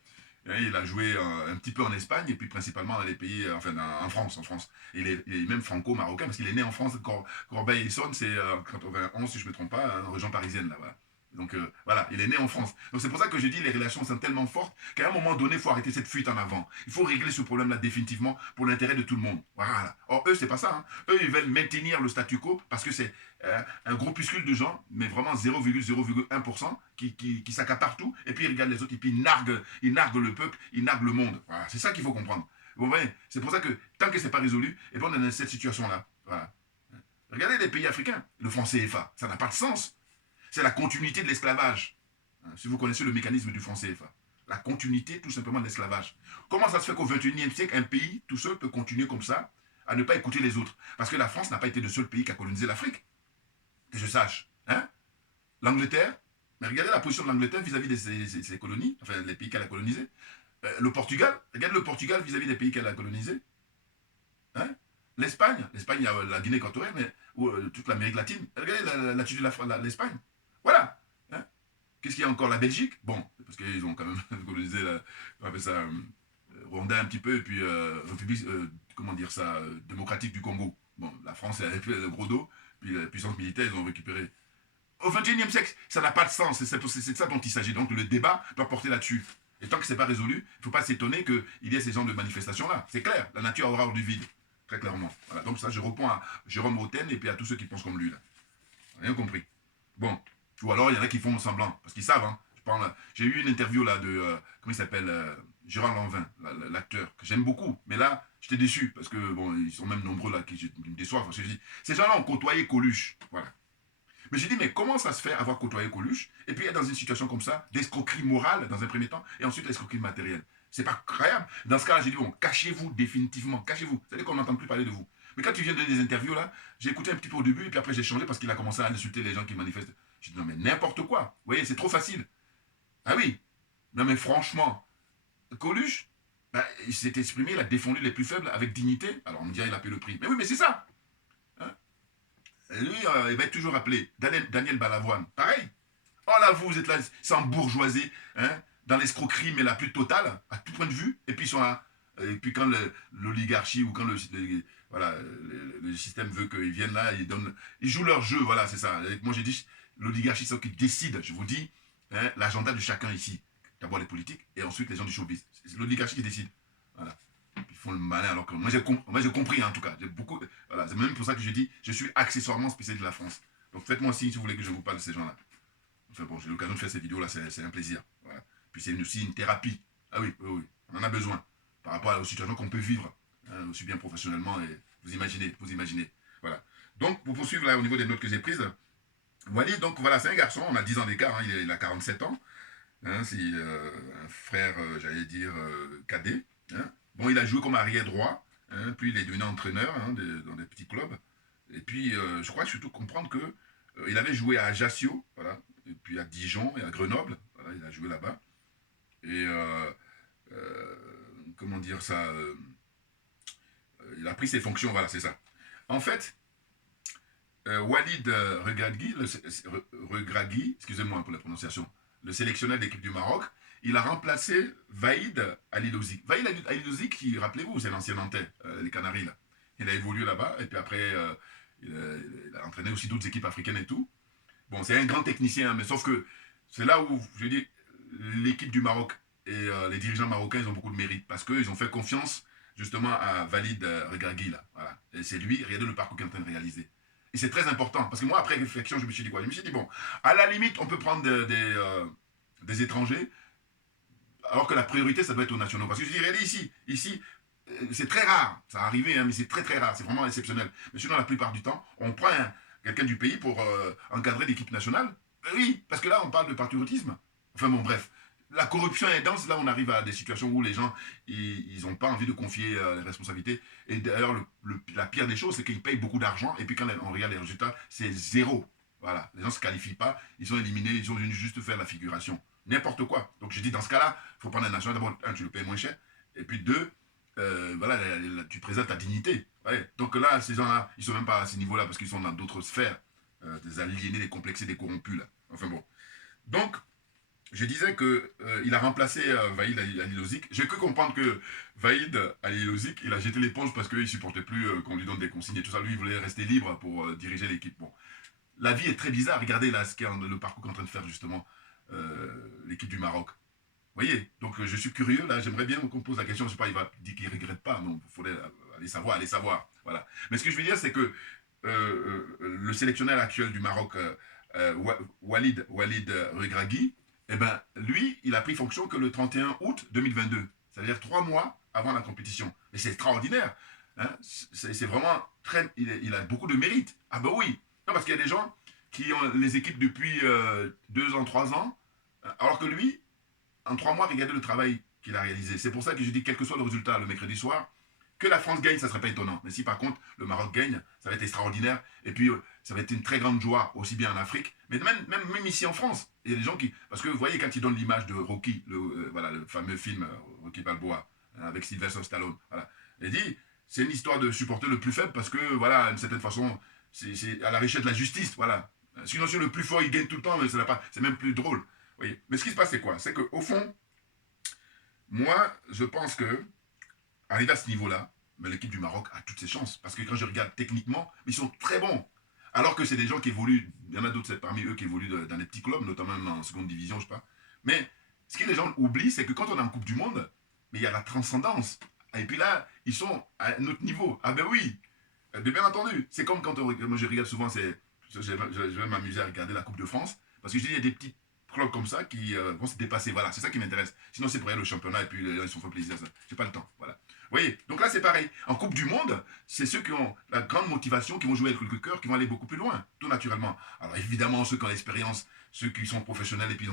Et il a joué un petit peu en Espagne et puis principalement dans les pays, enfin en France. Il est même franco-marocain parce qu'il est né en France. Corbeil-Essonnes, c'est en 91, si je ne me trompe pas, en région parisienne là. Voilà. Donc voilà, il est né en France. Donc c'est pour ça que je dis les relations sont tellement fortes qu'à un moment donné, il faut arrêter cette fuite en avant. Il faut régler ce problème-là définitivement pour l'intérêt de tout le monde. Voilà. Or, eux, c'est pas ça. Hein. Eux, ils veulent maintenir le statu quo parce que c'est un groupuscule de gens, mais vraiment 0,01% qui s'accaparent tout et puis ils regardent les autres et puis ils narguent le peuple, ils narguent le monde. Voilà. C'est ça qu'il faut comprendre. Vous voyez, c'est pour ça que tant que c'est pas résolu, et ben on est dans cette situation-là. Voilà. Regardez les pays africains, le franc CFA, ça n'a pas de sens. C'est la continuité de l'esclavage. Si vous connaissez le mécanisme du franc CFA. La continuité tout simplement de l'esclavage. Comment ça se fait qu'au XXIe siècle, un pays tout seul peut continuer comme ça à ne pas écouter les autres? Parce que la France n'a pas été le seul pays qui a colonisé l'Afrique. Que je sache. Hein? L'Angleterre, mais regardez la position de l'Angleterre vis-à-vis de ses colonies, enfin les pays qu'elle a colonisés. Le Portugal, regardez le Portugal vis-à-vis des pays qu'elle a colonisés. Hein? L'Espagne, il y a la Guinée équatoriale, mais ou, toute l'Amérique latine. Regardez l'attitude de l'Espagne. Voilà. Hein? Qu'est-ce qu'il y a encore? La Belgique? Bon, parce qu'ils ont quand même colonisé, on appelle ça, Rwanda un petit peu, et puis République, comment dire ça, démocratique du Congo. Bon, la France, elle a fait le gros dos, puis la puissance militaire, ils ont récupéré. Au XXIe siècle, ça n'a pas de sens, c'est de ça dont il s'agit. Donc le débat doit porter là-dessus. Et tant que ce n'est pas résolu, il ne faut pas s'étonner qu'il y ait ces genres de manifestations-là. C'est clair, la nature a horreur du vide, très clairement. Voilà. Donc ça, je réponds à Jérôme Roten et puis à tous ceux qui pensent comme lui. Là. Rien compris. Bon. Ou alors, il y en a qui font semblant, parce qu'ils savent. Hein. J'ai eu une interview là de, comment il s'appelle, Gérard Lanvin, l'acteur, que j'aime beaucoup. Mais là, j'étais déçu, parce que, bon, ils sont même nombreux là qui me déçoivent. Parce que je dis, ces gens-là ont côtoyé Coluche. Voilà. Mais j'ai dit, mais comment ça se fait avoir côtoyé Coluche, et puis être dans une situation comme ça, d'escroquerie morale dans un premier temps, et ensuite l'escroquerie matérielle? C'est pas incroyable. Dans ce cas-là, j'ai dit, bon, cachez-vous définitivement, cachez-vous. C'est-à-dire qu'on n'entend plus parler de vous. Mais quand tu viens de donner des interviews là, j'ai écouté un petit peu au début, et puis après j'ai changé parce qu'il a commencé à insulter les gens qui manifestent. J'ai dit, non mais n'importe quoi. Vous voyez, c'est trop facile. Ah oui. Non mais franchement, Coluche, bah, il s'est exprimé, il a défendu les plus faibles avec dignité. Alors on me dirait, il a payé le prix. Mais oui, mais c'est ça. Hein? Lui, il va être toujours appelé Daniel Balavoine. Pareil. Oh là, vous êtes là, sans bourgeoisie, hein, dans l'escroquerie, mais la plus totale, à tout point de vue. Et puis, ils sont là. Et puis quand l'oligarchie ou quand voilà, le système veut qu'ils viennent là, ils jouent leur jeu, voilà, c'est ça. Et moi j'ai dit, l'oligarchie c'est eux qui décident, je vous dis, hein, l'agenda de chacun ici. D'abord les politiques et ensuite les gens du showbiz. C'est l'oligarchie qui décide. Voilà. Ils font le malin alors que moi j'ai compris en tout cas. Voilà, c'est même pour ça que je dis, je suis accessoirement spécialiste de la France. Donc faites-moi signe si vous voulez que je vous parle de ces gens-là. Enfin bon, j'ai l'occasion de faire ces vidéos-là, c'est un plaisir. Voilà. Puis c'est aussi une thérapie. Ah oui, oui, oui, on en a besoin. Par rapport aux situations qu'on peut vivre, hein, aussi bien professionnellement, et vous imaginez. Voilà. Donc, pour poursuivre là au niveau des notes que j'ai prises, Walid, donc voilà, c'est un garçon, on a 10 ans d'écart, hein, il a 47 ans. Hein, c'est un frère, j'allais dire, cadet. Hein. Bon, il a joué comme arrière droit, hein, puis il est devenu entraîneur hein, dans des petits clubs. Et puis, je crois surtout comprendre que il avait joué à Ajaccio, voilà, et puis à Dijon et à Grenoble, voilà, il a joué là-bas. Et euh, comment dire ça il a pris ses fonctions, voilà, c'est ça. En fait, Walid Regragui, excusez-moi pour la prononciation, le sélectionneur de l'équipe du Maroc, il a remplacé Vaïd Alilozic. Vaïd Alilozic, qui, rappelez-vous, c'est l'ancien Nantais, les Canaries, là. Il a évolué là-bas, et puis après, il a entraîné aussi d'autres équipes africaines et tout. Bon, c'est un grand technicien, mais sauf que c'est là où, je dis, l'équipe du Maroc et les dirigeants marocains, ils ont beaucoup de mérite, parce qu'ils ont fait confiance, justement, à Walid Regragui, là. Voilà. Et c'est lui, regardez le parcours qu'il est en train de réaliser. Et c'est très important, parce que moi, après réflexion, je me suis dit quoi? Je me suis dit, bon, à la limite, on peut prendre des étrangers, alors que la priorité, ça doit être aux nationaux. Parce que je dis, regardez ici, c'est très rare, ça a arrivé, hein, mais c'est très très rare, c'est vraiment exceptionnel. Mais sinon, la plupart du temps, on prend quelqu'un du pays pour encadrer l'équipe nationale. Oui, parce que là, on parle de patriotisme. Enfin bon, bref. La corruption est dense, là on arrive à des situations où les gens, ils n'ont pas envie de confier les responsabilités. Et d'ailleurs, la pire des choses, c'est qu'ils payent beaucoup d'argent, et puis quand on regarde les résultats, c'est zéro. Voilà, les gens ne se qualifient pas, ils sont éliminés, ils sont venus juste faire la figuration. N'importe quoi. Donc je dis, dans ce cas-là, il faut prendre un national. D'abord, un, tu le payes moins cher. Et puis deux, voilà, tu présentes ta dignité. Ouais. Donc là, ces gens-là, ils ne sont même pas à ce niveau-là parce qu'ils sont dans d'autres sphères. Des aliénés, des complexés, des corrompus. Là. Enfin bon. Donc, je disais que il a remplacé Vaïd Alilozic. J'ai cru comprendre que Vaïd Alilozic, il a jeté l'éponge parce qu'il ne supportait plus qu'on lui donne des consignes et tout ça. Lui, il voulait rester libre pour diriger l'équipe. Bon. La vie est très bizarre. Regardez là le parcours qu'est en train de faire justement l'équipe du Maroc. Vous voyez, donc je suis curieux, là, j'aimerais bien qu'on pose la question, je ne sais pas, il va dire qu'il ne regrette pas, non, il faudrait aller savoir, voilà. Mais ce que je veux dire, c'est que le sélectionneur actuel du Maroc, Walid Regragui, eh ben, lui, il a pris fonction que le 31 août 2022, c'est-à-dire 3 mois avant la compétition. Et c'est extraordinaire, hein, c'est vraiment très, il a beaucoup de mérite. Ah ben oui, non, parce qu'il y a des gens qui ont les équipes depuis 2 ans, 3 ans, alors que lui, en 3 mois, regardez le travail qu'il a réalisé. C'est pour ça que je dis, quel que soit le résultat le mercredi soir, que la France gagne, ça ne serait pas étonnant. Mais si par contre le Maroc gagne, ça va être extraordinaire. Et puis ça va être une très grande joie, aussi bien en Afrique, mais même ici en France. Il y a des gens qui... Parce que vous voyez, quand ils donnent l'image de Rocky, voilà, le fameux film Rocky Balboa, avec Sylvester Stallone, voilà. Il dit, c'est une histoire de supporter le plus faible parce que, voilà, d'une certaine façon, c'est à la richesse de la justice, voilà. Sinon, si le plus fort, il gagne tout le temps, mais c'est même plus drôle. Oui. Mais ce qui se passe, c'est quoi? C'est qu'au fond, moi, je pense que, arrivé à ce niveau-là, l'équipe du Maroc a toutes ses chances. Parce que quand je regarde techniquement, ils sont très bons. Alors que c'est des gens qui évoluent, il y en a d'autres parmi eux qui évoluent dans des petits clubs, notamment en seconde division, je sais pas. Mais ce que les gens oublient, c'est que quand on est en Coupe du Monde, mais il y a la transcendance. Et puis là, ils sont à un autre niveau. Ah ben oui, bien entendu. C'est comme quand moi je regarde souvent, je vais m'amuser à regarder la Coupe de France. Parce que je dis, il y a des petits clubs comme ça qui vont se dépasser. Voilà, c'est ça qui m'intéresse. Sinon, c'est pour aller au championnat et puis les gens, ils se font plaisir à ça. J'ai pas le temps. Voilà. Vous voyez, donc là c'est pareil. En Coupe du Monde, c'est ceux qui ont la grande motivation, qui vont jouer avec le cœur, qui vont aller beaucoup plus loin, tout naturellement. Alors évidemment, ceux qui ont l'expérience, ceux qui sont professionnels et puis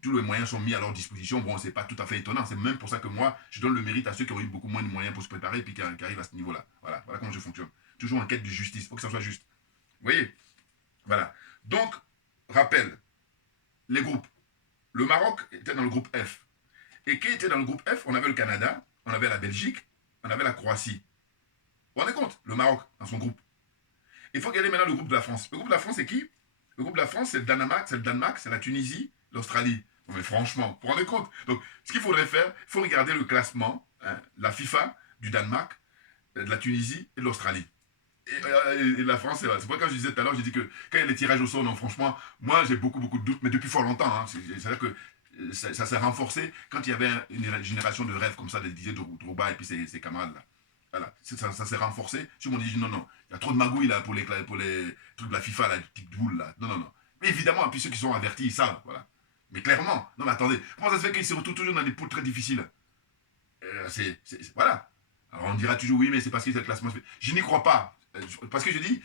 tous les moyens sont mis à leur disposition, bon, c'est pas tout à fait étonnant. C'est même pour ça que moi, je donne le mérite à ceux qui ont eu beaucoup moins de moyens pour se préparer et puis qui arrivent à ce niveau-là. Voilà, voilà comment je fonctionne. Toujours en quête de justice, il faut que ça soit juste. Vous voyez. Voilà. Donc, rappel, les groupes. Le Maroc était dans le groupe F. Et qui était dans le groupe F? On avait le Canada, on avait la Belgique, on avait la Croatie. Vous vous rendez compte? Le Maroc, dans son groupe. Il faut regarder maintenant le groupe de la France. Le groupe de la France, c'est qui? Le groupe de la France, c'est le Danemark, c'est la Tunisie, l'Australie. Non mais franchement, vous vous rendez compte? Donc, ce qu'il faudrait faire, il faut regarder le classement, hein, la FIFA, du Danemark, de la Tunisie et de l'Australie. Et la France, c'est pourquoi quand je disais tout à l'heure, j'ai dit que quand il y a les tirages au sort, non, franchement, moi j'ai beaucoup de doutes, mais depuis fort longtemps. Hein, c'est-à-dire que ça s'est renforcé quand il y avait une génération de rêves comme ça, de Didier Drogba et puis ses camarades là. Voilà, ça s'est renforcé. Si on dit non, il y a trop de magouilles là pour les trucs de la FIFA, là, les petites boules là. Non. Mais évidemment, puis ceux qui sont avertis, ils savent, voilà. Mais clairement, non mais attendez, comment ça se fait qu'ils se retrouvent toujours dans des poules très difficiles? Voilà. Alors on dira toujours oui, mais c'est parce que c'est le classement. Je n'y crois pas. Parce que je dis,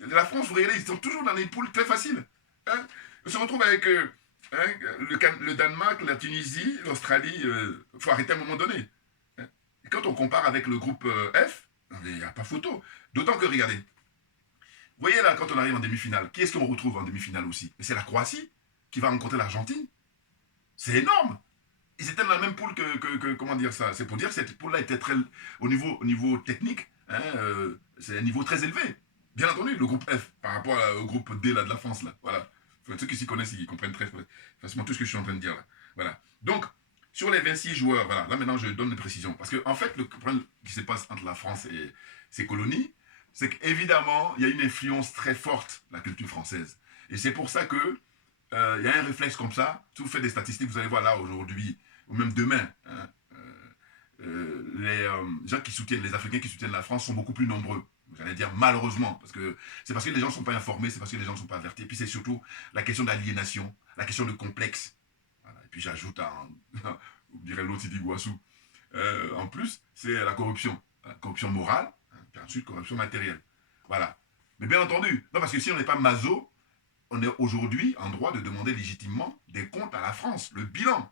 la France, vous regardez, ils sont toujours dans des poules très faciles. Hein, on se retrouve avec le Danemark, la Tunisie, l'Australie. Il faut arrêter à un moment donné. Hein. quand on compare avec le groupe F, il n'y a pas photo. D'autant que, regardez, vous voyez là, quand on arrive en demi-finale, qui est-ce qu'on retrouve en demi-finale aussi? C'est la Croatie qui va rencontrer l'Argentine. C'est énorme. Ils étaient dans la même poule comment dire ça? C'est pour dire que cette poule-là était très, au niveau technique, hein, c'est un niveau très élevé. Bien entendu, le groupe F, par rapport au groupe D là, de la France, là. Voilà. Ceux qui s'y connaissent, ils comprennent très facilement tout ce que je suis en train de dire là. Voilà. Donc, sur les 26 joueurs, voilà, là maintenant je donne des précisions. Parce que, en fait, le problème qui se passe entre la France et ses colonies, c'est qu'évidemment, il y a une influence très forte de la culture française. Et c'est pour ça que il y a un réflexe comme ça. Si vous faites des statistiques, vous allez voir là aujourd'hui, ou même demain, hein, les gens qui soutiennent, les Africains qui soutiennent la France sont beaucoup plus nombreux. J'allais dire malheureusement, parce que c'est parce que les gens ne sont pas informés, c'est parce que les gens ne sont pas avertis. Et puis c'est surtout la question d'aliénation, la question de complexe. Voilà. Et puis j'ajoute, vous direz l'autre, il dit Guassou. En plus, c'est la corruption. La corruption morale, hein, puis ensuite corruption matérielle. Voilà. Mais bien entendu, non, parce que si on n'est pas maso, on est aujourd'hui en droit de demander légitimement des comptes à la France, le bilan.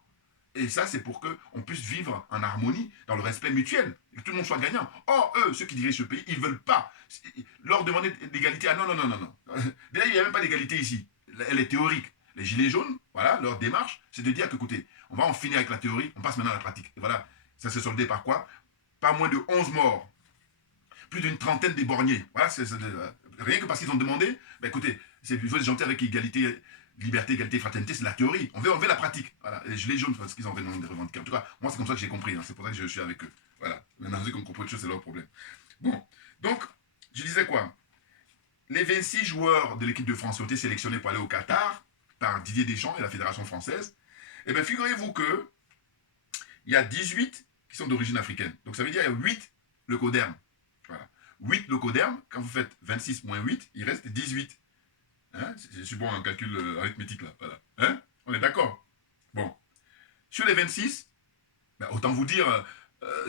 Et ça, c'est pour qu'on puisse vivre en harmonie, dans le respect mutuel, et que tout le monde soit gagnant. Or, eux, ceux qui dirigent ce pays, ils ne veulent pas leur demander d'égalité. Ah non, non, non, non, non. Déjà, il n'y a même pas d'égalité ici. Elle est théorique. Les Gilets jaunes, voilà, leur démarche, c'est de dire que, écoutez, on va en finir avec la théorie, on passe maintenant à la pratique. Et voilà, ça s'est soldé par quoi? Pas moins de 11 morts, plus d'une trentaine d'éborgnés. Voilà, rien que parce qu'ils ont demandé, ben écoutez, il faut être gentil avec égalité, liberté, égalité, fraternité, c'est la théorie. On veut la pratique. Voilà. Les Gilets jaunes, parce qu'ils ont revendiqué. En tout cas, moi, c'est comme ça que j'ai compris. Hein. C'est pour ça que je suis avec eux. Voilà. Maintenant, ceux qui ont compris autre chose, c'est leur problème. Bon. Donc, je disais quoi? Les 26 joueurs de l'équipe de France ont été sélectionnés pour aller au Qatar par Didier Deschamps et la Fédération française. Eh bien, figurez-vous que il y a 18 qui sont d'origine africaine. Donc, ça veut dire qu'il y a 8 leucodermes. Voilà. 8 leucodermes, quand vous faites 26 moins 8, il reste 18. Hein, je suis bon en calcul arithmétique là. Voilà. Hein, on est d'accord? Bon. Sur les 26, ben, autant vous dire,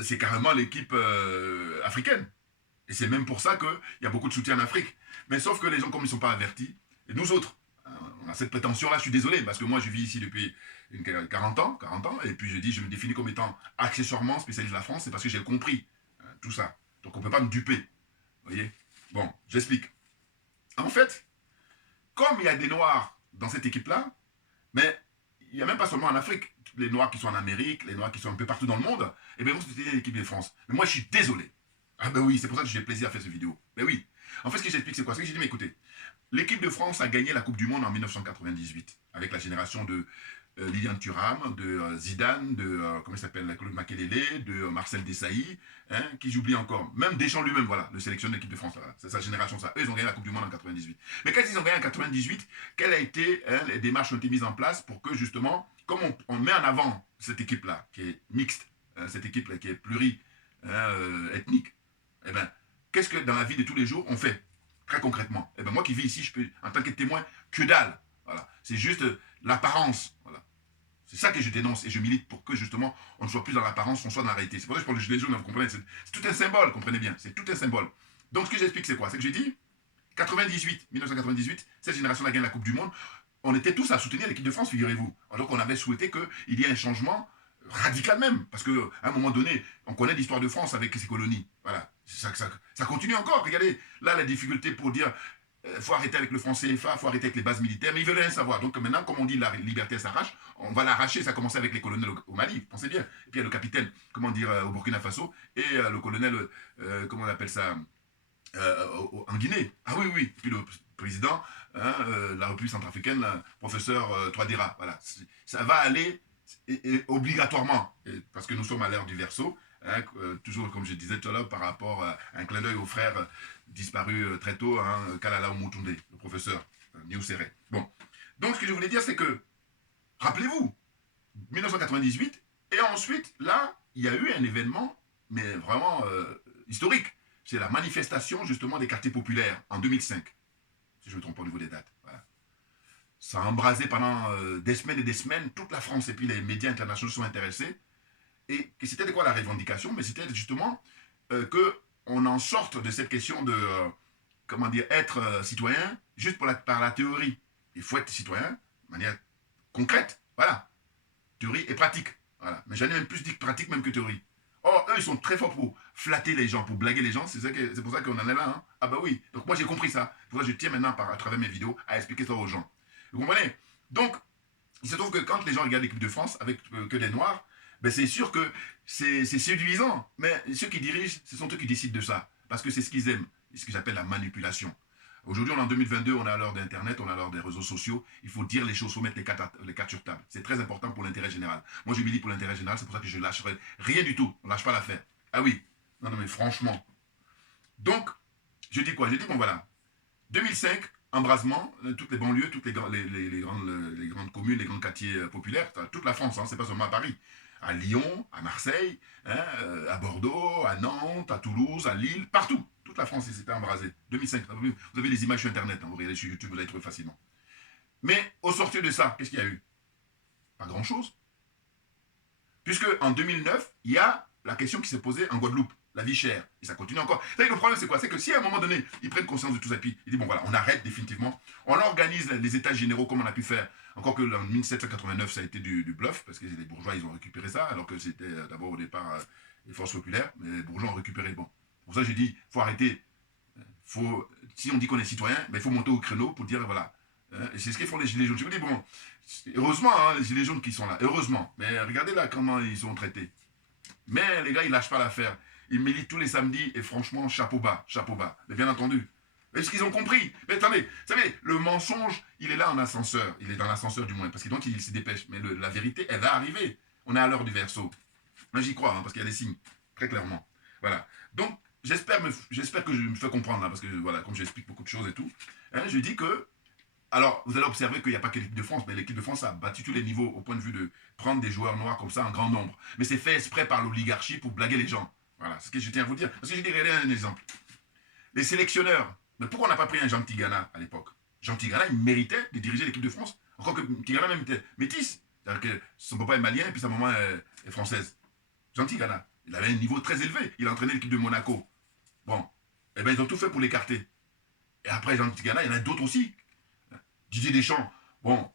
c'est carrément l'équipe africaine. Et c'est même pour ça qu'il y a beaucoup de soutien en Afrique. Mais sauf que les gens, comme ils ne sont pas avertis, et nous autres, hein, on a cette prétention-là, je suis désolé, parce que moi je vis ici depuis 40 ans, et puis je me définis comme étant accessoirement spécialiste de la France, c'est parce que j'ai compris hein, tout ça. Donc on ne peut pas me duper. Vous voyez? Bon, j'explique. En fait, comme il y a des Noirs dans cette équipe-là, mais il n'y a même pas seulement en Afrique, les Noirs qui sont en Amérique, les Noirs qui sont un peu partout dans le monde, et bien vous soutenez l'équipe de France. Mais moi je suis désolé. Ah ben oui, c'est pour ça que j'ai plaisir à faire cette vidéo. Ben oui. En fait, ce que j'explique, c'est quoi? C'est que j'ai dit, mais écoutez, l'équipe de France a gagné la Coupe du Monde en 1998, avec la génération de Lilian Thuram, de Zidane, de, comment il s'appelle, Claude Makelele, de Marcel Desailly, hein, qui j'oublie encore. Même Deschamps lui-même, voilà, le sélectionneur de l'équipe de France, c'est sa génération, ça. Eux, ils ont gagné la Coupe du Monde en 98. Mais quand ils ont gagné en 98, quelles a été, hein, les démarches ont été mises en place pour que, justement, comme on met en avant cette équipe-là, qui est mixte, hein, cette équipe-là qui est pluri-ethnique, eh bien, qu'est-ce que dans la vie de tous les jours on fait très concrètement? Eh bien, moi qui vis ici, je peux, en tant que témoin, que dalle. Voilà. C'est juste l'apparence. Voilà. C'est ça que je dénonce et je milite pour que justement on ne soit plus dans l'apparence, on soit dans la réalité. C'est pour ça que je parle de gilets jaunes, vous comprenez? C'est tout un symbole, comprenez bien. C'est tout un symbole. Donc ce que j'explique, c'est quoi? C'est que j'ai dit 1998, cette génération a gagné la Coupe du Monde. On était tous à soutenir l'équipe de France, figurez-vous. Donc on avait souhaité qu'il y ait un changement radical même, parce qu'à un moment donné, on connaît l'histoire de France avec ses colonies. Voilà, ça continue encore. Regardez, là, la difficulté pour dire, faut arrêter avec le franc CFA, faut arrêter avec les bases militaires, mais ils veulent rien savoir. Donc maintenant, comme on dit, la liberté s'arrache, on va l'arracher. Ça a commencé avec les colonels au Mali, pensez bien. Et puis il y a le capitaine, comment dire, au Burkina Faso, et le colonel, comment on appelle ça, en Guinée. Ah oui, oui. Et puis le président, hein, la République centrafricaine, le professeur Touadéra. Voilà, ça va aller et obligatoirement, parce que nous sommes à l'ère du Verseau, hein, toujours comme je disais tout à l'heure par rapport à un clin d'œil au frère disparu très tôt, hein, Kalala Oumutunde, le professeur Niou Serré. Bon, donc ce que je voulais dire, c'est que, rappelez-vous, 1998, et ensuite, là, il y a eu un événement, mais vraiment historique. C'est la manifestation, justement, des quartiers populaires, en 2005, si je ne me trompe pas au niveau des dates. Voilà. Ça a embrasé pendant des semaines et des semaines toute la France, et puis les médias internationaux sont intéressés. Et c'était de quoi la revendication? Mais c'était justement qu'on en sorte de cette question de, comment dire, être citoyen, juste par la théorie. Il faut être citoyen de manière concrète, voilà. Théorie et pratique, voilà. Mais j'en ai même plus dit pratique même que théorie. Or, eux, ils sont très forts pour flatter les gens, pour blaguer les gens. C'est pour ça qu'on en est là. Hein. Ah bah oui. Donc moi, j'ai compris ça. C'est pour ça que je tiens maintenant, à travers mes vidéos, à expliquer ça aux gens. Vous comprenez? Donc, il se trouve que quand les gens regardent l'équipe de France avec que des Noirs, ben c'est sûr que c'est séduisant. Mais ceux qui dirigent, ce sont eux qui décident de ça. Parce que c'est ce qu'ils aiment. C'est ce que j'appelle la manipulation. Aujourd'hui, on est en 2022, on est à l'heure d'Internet, on est à l'heure des réseaux sociaux. Il faut dire les choses, il faut mettre les cartes sur table. C'est très important pour l'intérêt général. Moi, je milite pour l'intérêt général, c'est pour ça que je lâcherai rien du tout. On ne lâche pas l'affaire. Ah oui. Non, non, mais franchement. Donc, je dis quoi? Je dis, bon, voilà. 2005, embrasement, toutes les banlieues, toutes les grandes communes, les grands quartiers populaires, toute la France, hein, c'est pas seulement à Paris. À Lyon, à Marseille, hein, à Bordeaux, à Nantes, à Toulouse, à Lille, partout. Toute la France s'était embrasée. 2005, vous avez les images sur Internet, hein, vous regardez sur YouTube, vous allez trouver facilement. Mais au sortir de ça, qu'est-ce qu'il y a eu? Pas grand-chose. Puisque en 2009, il y a la question qui s'est posée en Guadeloupe. La vie chère. Et ça continue encore. Vous savez, le problème, c'est quoi? C'est que si à un moment donné, ils prennent conscience de tout ça, puis ils disent, bon voilà, on arrête définitivement. On organise les états généraux comme on a pu faire. Encore que en 1789, ça a été du bluff, parce que les bourgeois, ils ont récupéré ça, alors que c'était d'abord au départ les forces populaires, mais les bourgeois ont récupéré. Bon. Pour ça, j'ai dit, il faut arrêter. Si on dit qu'on est citoyen, ben, il faut monter au créneau pour dire, voilà. Et c'est ce qu'ils font les Gilets jaunes. Je me dis, bon, heureusement, hein, les Gilets jaunes qui sont là, heureusement. Mais regardez là comment ils sont traités. Mais les gars, ils lâchent pas l'affaire. Ils militent tous les samedis et franchement, chapeau bas, chapeau bas. Mais bien entendu. Est-ce qu'ils ont compris? Mais attendez, vous savez, le mensonge, il est là en ascenseur. Il est dans l'ascenseur du moins, parce que donc il se dépêche. Mais la vérité, elle va arriver. On est à l'heure du Verseau. Moi, j'y crois, hein, parce qu'il y a des signes, très clairement. Voilà. Donc, j'espère que je me fais comprendre, là, parce que voilà, comme j'explique beaucoup de choses et tout, hein, je dis que alors, vous allez observer qu'il n'y a pas que l'équipe de France, mais l'équipe de France a battu tous les niveaux au point de vue de prendre des joueurs noirs comme ça en grand nombre. Mais c'est fait exprès par l'oligarchie pour blaguer les gens. Voilà, c'est ce que je tiens à vous dire. Parce que je dirais un exemple. Les sélectionneurs, mais pourquoi on n'a pas pris un Jean Tigana à l'époque? Jean Tigana, il méritait de diriger l'équipe de France. Encore que Tigana même était métis. C'est-à-dire que son papa est malien et puis sa maman est française. Jean Tigana, il avait un niveau très élevé. Il a entraîné l'équipe de Monaco. Bon, eh bien ils ont tout fait pour l'écarter. Et après Jean Tigana, il y en a d'autres aussi. Didier Deschamps, bon,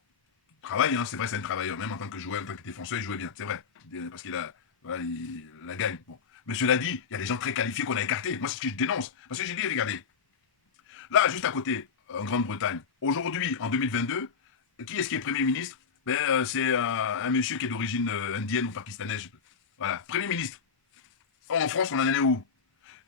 travaille, hein, c'est vrai, c'est un travailleur. Même en tant que joueur, en tant que défenseur, il jouait bien, c'est vrai. Parce qu'il a, voilà, il la gagne. Bon. Mais cela dit, il y a des gens très qualifiés qu'on a écartés. Moi, c'est ce que je dénonce. Parce que j'ai dit, regardez, là, juste à côté, en Grande-Bretagne, aujourd'hui, en 2022, qui est-ce qui est Premier ministre? Ben, c'est un monsieur qui est d'origine indienne ou pakistanaise. Voilà, Premier ministre. En France, on en est où?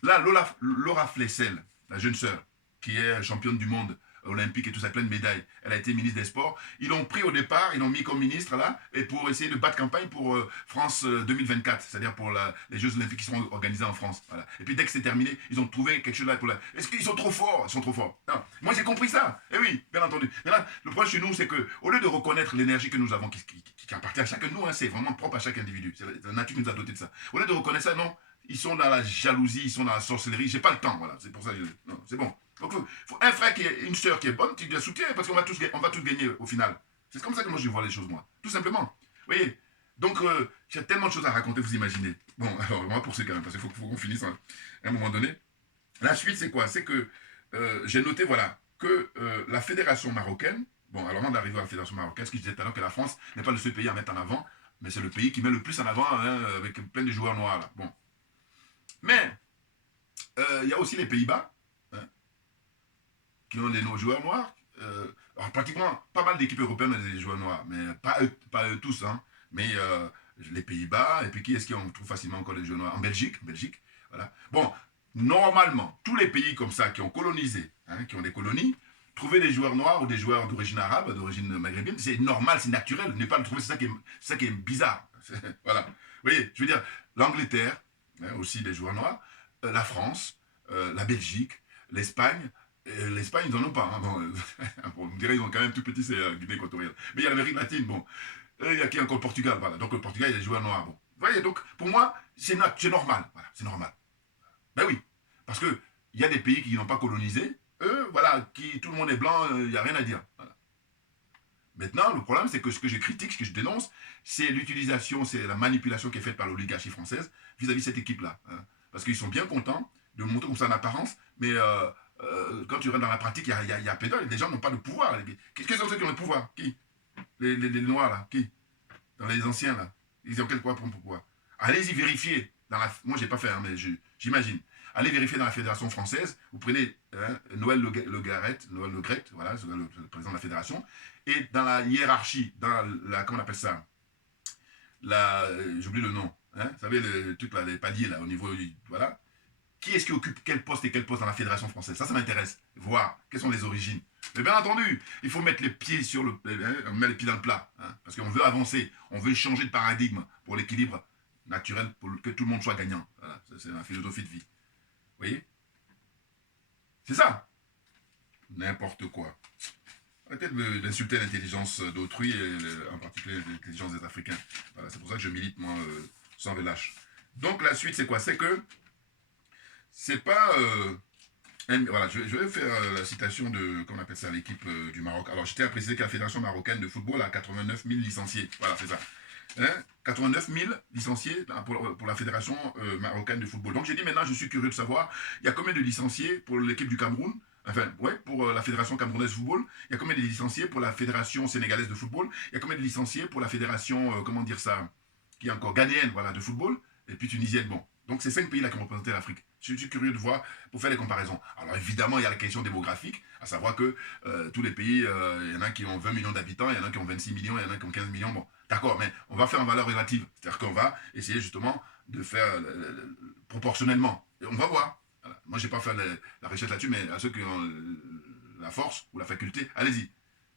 Là, Laura Flessel, la jeune sœur, qui est championne du monde olympique et tout ça, plein de médailles. Elle a été ministre des Sports. Ils l'ont pris au départ, ils l'ont mis comme ministre là, et pour essayer de battre campagne pour France 2024, c'est-à-dire pour les Jeux Olympiques qui seront organisés en France. Voilà. Et puis dès que c'est terminé, ils ont trouvé quelque chose là pour la... Est-ce qu'ils sont trop forts? Ils sont trop forts. Non. Moi j'ai compris ça. Et oui, bien entendu. Mais là, le problème chez nous, c'est que au lieu de reconnaître l'énergie que nous avons, qui appartient à chacun de nous, hein, c'est vraiment propre à chaque individu. La nature nous a doté de ça. Au lieu de reconnaître ça, non, ils sont dans la jalousie, ils sont dans la sorcellerie. J'ai pas le temps, voilà. C'est pour ça que non, c'est bon. Donc, faut un frère qui est une sœur qui est bonne, tu dois soutenir parce qu'on va tous gagner au final. C'est comme ça que moi je vois les choses, moi. Tout simplement. Vous voyez? Donc, j'ai tellement de choses à raconter, vous imaginez. Bon, alors, on va poursuivre quand même, parce qu'il faut qu'on finisse à un moment donné. La suite, c'est quoi? C'est que j'ai noté, voilà, que la fédération marocaine, bon, alors avant d'arriver à la fédération marocaine, ce que je disais tout à l'heure, que la France n'est pas le seul pays à mettre en avant, mais c'est le pays qui met le plus en avant, hein, avec plein de joueurs noirs, là. Bon. Mais, il y a aussi les Pays-Bas, qui ont des joueurs noirs. Alors pratiquement pas mal d'équipes européennes ont des joueurs noirs, mais pas eux tous, hein. Mais les Pays-Bas, et puis qui est-ce qu'on trouve facilement encore des joueurs noirs? En Belgique, voilà. Bon, normalement, tous les pays comme ça qui ont colonisé, hein, qui ont des colonies, trouver des joueurs noirs ou des joueurs d'origine arabe, d'origine maghrébine, c'est normal, c'est naturel. Ne pas le trouver, c'est ça qui est bizarre. Voilà. Vous voyez, je veux dire, l'Angleterre, hein, aussi des joueurs noirs, la France, la Belgique, l'Espagne. L'Espagne, ils n'en ont pas. Hein. Bon, on dirait qu'ils ont quand même tout petit, c'est Guinée équatoriale. Mais il y a l'Amérique latine, bon. Il y a qui encore le Portugal, voilà. Donc le Portugal, il y a des joueurs noirs, bon. Vous voyez, donc pour moi, c'est normal. Voilà, c'est normal. Ben oui. Parce qu'il y a des pays qui n'ont pas colonisé, eux, voilà, tout le monde est blanc, il n'y a rien à dire. Voilà. Maintenant, le problème, c'est que ce que je critique, ce que je dénonce, c'est l'utilisation, c'est la manipulation qui est faite par l'oligarchie française vis-à-vis de cette équipe-là. Hein. Parce qu'ils sont bien contents de montrer comme ça en apparence, mais quand tu rentres dans la pratique, il y a pédale, les gens n'ont pas de pouvoir. Qu'est-ce que sont ceux qui ont le pouvoir? Qui? Les noirs, là? Qui? Dans les anciens, là? Ils ont quel pouvoir pour pouvoir? Allez-y vérifier. moi, j'ai pas fait, hein, mais j'imagine. Allez vérifier dans la fédération française. Vous prenez Noël Le Gret, voilà, le président de la fédération, et dans la hiérarchie, dans la, comment on appelle ça, j'oublie le nom, hein, vous savez, le truc là, les paliers là, au niveau, voilà. Qui est-ce qui occupe quel poste et quel poste dans la fédération française? Ça m'intéresse. Voir quelles sont les origines. Mais bien entendu, il faut mettre les pieds sur le, on met les pieds dans le plat, hein, parce qu'on veut avancer, on veut changer de paradigme pour l'équilibre naturel, pour que tout le monde soit gagnant. Voilà, c'est ma philosophie de vie. Vous voyez? C'est ça. N'importe quoi. Arrêtez d'insulter l'intelligence d'autrui, et en particulier l'intelligence des Africains. Voilà, c'est pour ça que je milite, moi, sans relâche. Donc la suite, c'est quoi? C'est que c'est pas... voilà, je vais faire la citation de, comment on appelle ça, l'équipe du Maroc. Alors, je tiens à préciser que la Fédération marocaine de football a 89 000 licenciés. Voilà, c'est ça. Hein, 89 000 licenciés pour la Fédération marocaine de football. Donc, j'ai dit maintenant, je suis curieux de savoir, il y a combien de licenciés pour l'équipe du Cameroun? Enfin, ouais, pour la Fédération camerounaise de football. Il y a combien de licenciés pour la Fédération sénégalaise de football? Il y a combien de licenciés pour la Fédération, comment dire ça, qui est encore ghanéenne, voilà, de football? Et puis tunisienne, bon. Donc, c'est 5 pays-là qui ont représenté l'Afrique. Je suis curieux de voir, pour faire les comparaisons. Alors évidemment, il y a la question démographique, à savoir que tous les pays, il y en a qui ont 20 millions d'habitants, il y en a qui ont 26 millions, il y en a qui ont 15 millions. Bon, d'accord, mais on va faire en valeur relative. C'est-à-dire qu'on va essayer justement de faire proportionnellement. Et on va voir. Voilà. Moi, je n'ai pas fait la recherche là-dessus, mais à ceux qui ont la force ou la faculté, allez-y,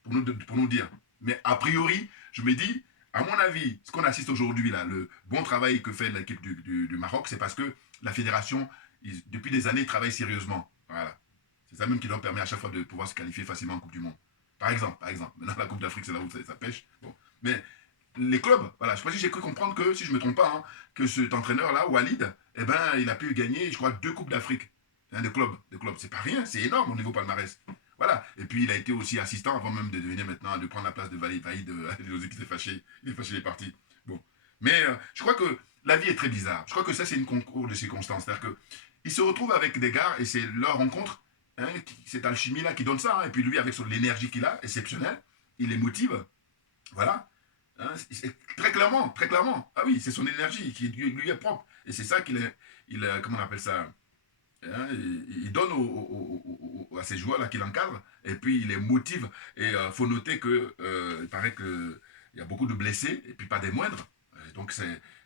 pour nous dire. Mais a priori, je me dis, à mon avis, ce qu'on assiste aujourd'hui, là, le bon travail que fait l'équipe du Maroc, c'est parce que la fédération depuis des années, ils travaillent sérieusement. Voilà. C'est ça même qui leur permet à chaque fois de pouvoir se qualifier facilement en Coupe du Monde. Par exemple. Maintenant, la Coupe d'Afrique, c'est là où ça pêche. Bon. Mais les clubs, voilà, je pense que j'ai cru comprendre que, si je ne me trompe pas, hein, que cet entraîneur-là, Walid, eh ben, il a pu gagner, je crois, 2 Coupes d'Afrique. Hein, de clubs. C'est pas rien, c'est énorme au niveau palmarès. Voilà. Et puis, il a été aussi assistant avant même de devenir maintenant, de prendre la place de Walid qui s'est fâché. Il est fâché, il est parti. Bon. Mais je crois que la vie est très bizarre. Je crois que ça, c'est une concours de circonstances. C'est-à-dire que ils se retrouvent avec des gars et c'est leur rencontre, hein, cette alchimie-là qui donne ça. Hein, et puis lui, avec l'énergie qu'il a, exceptionnelle, il les motive. Voilà. Hein, très clairement, très clairement. Ah oui, c'est son énergie qui lui est propre. Et c'est ça comment on appelle ça, hein, il donne à ces joueurs-là qu'il encadre. Et puis il les motive. Et il faut noter que il paraît qu'il y a beaucoup de blessés, et puis pas des moindres. Et donc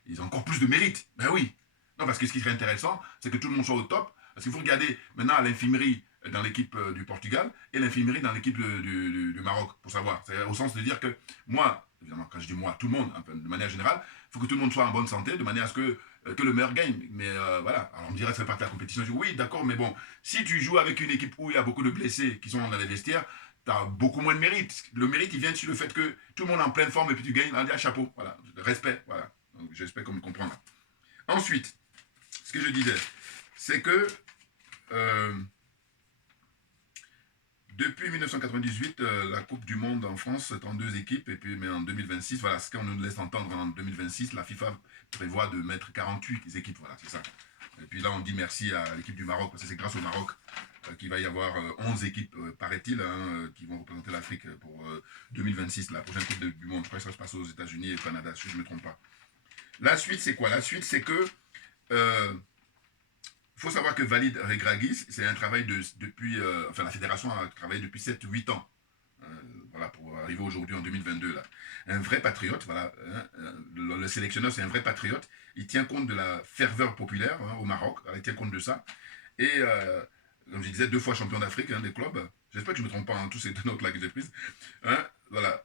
ils ont encore plus de mérite. Ben oui. Non, parce que ce qui serait intéressant, c'est que tout le monde soit au top. Parce qu'il faut regarder maintenant à l'infirmerie dans l'équipe du Portugal et l'infirmerie dans l'équipe du Maroc, pour savoir. C'est au sens de dire que moi, évidemment, quand je dis moi, tout le monde, enfin, de manière générale, il faut que tout le monde soit en bonne santé, de manière à ce que le meilleur gagne. Mais voilà, alors on me dirait que ça fait partie de la compétition. Je dis oui, d'accord, mais bon, si tu joues avec une équipe où il y a beaucoup de blessés qui sont dans les vestiaires, tu as beaucoup moins de mérite. Le mérite, il vient sur le fait que tout le monde est en pleine forme et puis tu gagnes, on dit chapeau, voilà, respect, voilà. Donc j'espère qu'on me comprend là. Ensuite, ce que je disais, c'est que depuis 1998, la Coupe du Monde en France est en 2 équipes, et puis mais en 2026, voilà, ce qu'on nous laisse entendre en 2026, la FIFA prévoit de mettre 48 équipes, voilà, c'est ça. Et puis là, on dit merci à l'équipe du Maroc, parce que c'est grâce au Maroc qu'il va y avoir 11 équipes, paraît-il, hein, qui vont représenter l'Afrique pour 2026, la prochaine Coupe du Monde. Après, ça se passe aux États-Unis et au Canada, si je ne me trompe pas. La suite, c'est quoi? La suite, c'est que il faut savoir que Walid Regragui, c'est un travail depuis... enfin, la fédération a travaillé depuis 7-8 ans. Voilà, pour arriver aujourd'hui en 2022. Là. Un vrai patriote, voilà. Le sélectionneur, c'est un vrai patriote. Il tient compte de la ferveur populaire hein, au Maroc. Il tient compte de ça. Et, comme je disais, 2 fois champion d'Afrique hein, des clubs. J'espère que je ne me trompe pas en tous ces notes-là que j'ai prises. Hein, voilà.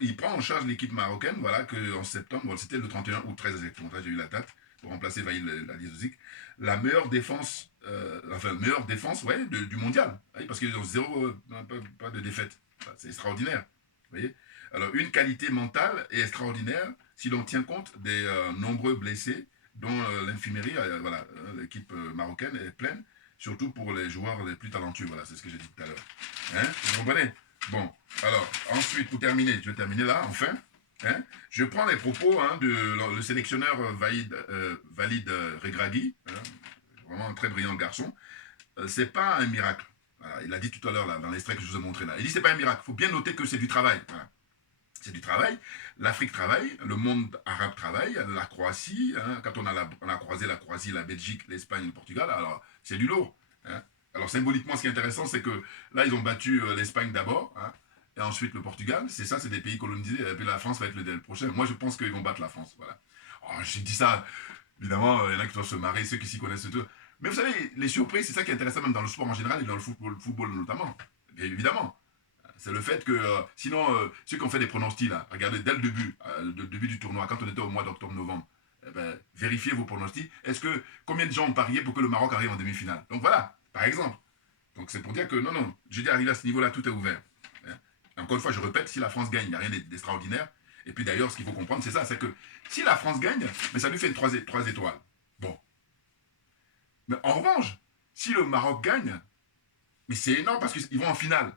Il prend en charge l'équipe marocaine, voilà, qu'en septembre, bon, c'était le 31 août 13 exactement, j'ai eu la date, pour remplacer Vaïl Alizozik, la meilleure défense, meilleure défense ouais, du mondial, oui, parce qu'ils ont pas de défaite. Enfin, c'est extraordinaire. Vous voyez. Alors, une qualité mentale est extraordinaire si l'on tient compte des nombreux blessés dont l'infirmerie, voilà, l'équipe marocaine est pleine, surtout pour les joueurs les plus talentueux. Voilà, c'est ce que j'ai dit tout à l'heure. Hein, vous comprenez? Bon, alors, ensuite, pour terminer, je vais terminer là, enfin. Hein, je prends les propos hein, de le sélectionneur Walid Regragui, hein, vraiment un très brillant garçon. C'est pas un miracle. Voilà, il a dit tout à l'heure, là, dans l'extrait que je vous ai montré là. Il dit c'est pas un miracle. Il faut bien noter que c'est du travail. Voilà. c'est du travail. L'Afrique travaille, le monde arabe travaille, la Croatie, hein, quand on a croisé la Croatie, la Belgique, l'Espagne, le Portugal, alors c'est du lourd. Hein. Alors symboliquement, ce qui est intéressant, c'est que là, ils ont battu l'Espagne d'abord, hein, et ensuite le Portugal. C'est ça, c'est des pays colonisés, et puis la France va être le prochain. Moi, je pense qu'ils vont battre la France. Voilà. Oh, j'ai dit ça, évidemment, il y en a qui doivent se marrer, ceux qui s'y connaissent tout. Mais vous savez, les surprises, c'est ça qui est intéressant même dans le sport en général et dans le football notamment. Bien évidemment. C'est le fait que, sinon, ceux qui ont fait des pronostics, là, regardez, dès le début du tournoi, quand on était au mois d'octobre-novembre, eh ben, vérifiez vos pronostics. Combien de gens ont parié pour que le Maroc arrive en demi-finale? Donc voilà, par exemple. Donc c'est pour dire que, non, non, je dis, arrivé à ce niveau-là, tout est ouvert. Hein. Encore une fois, je répète, si la France gagne, il n'y a rien d'extraordinaire. Et puis d'ailleurs, ce qu'il faut comprendre, c'est ça, c'est que si la France gagne, mais ça lui fait 3 étoiles. Bon. Mais en revanche, si le Maroc gagne, mais c'est énorme parce qu'ils vont en finale.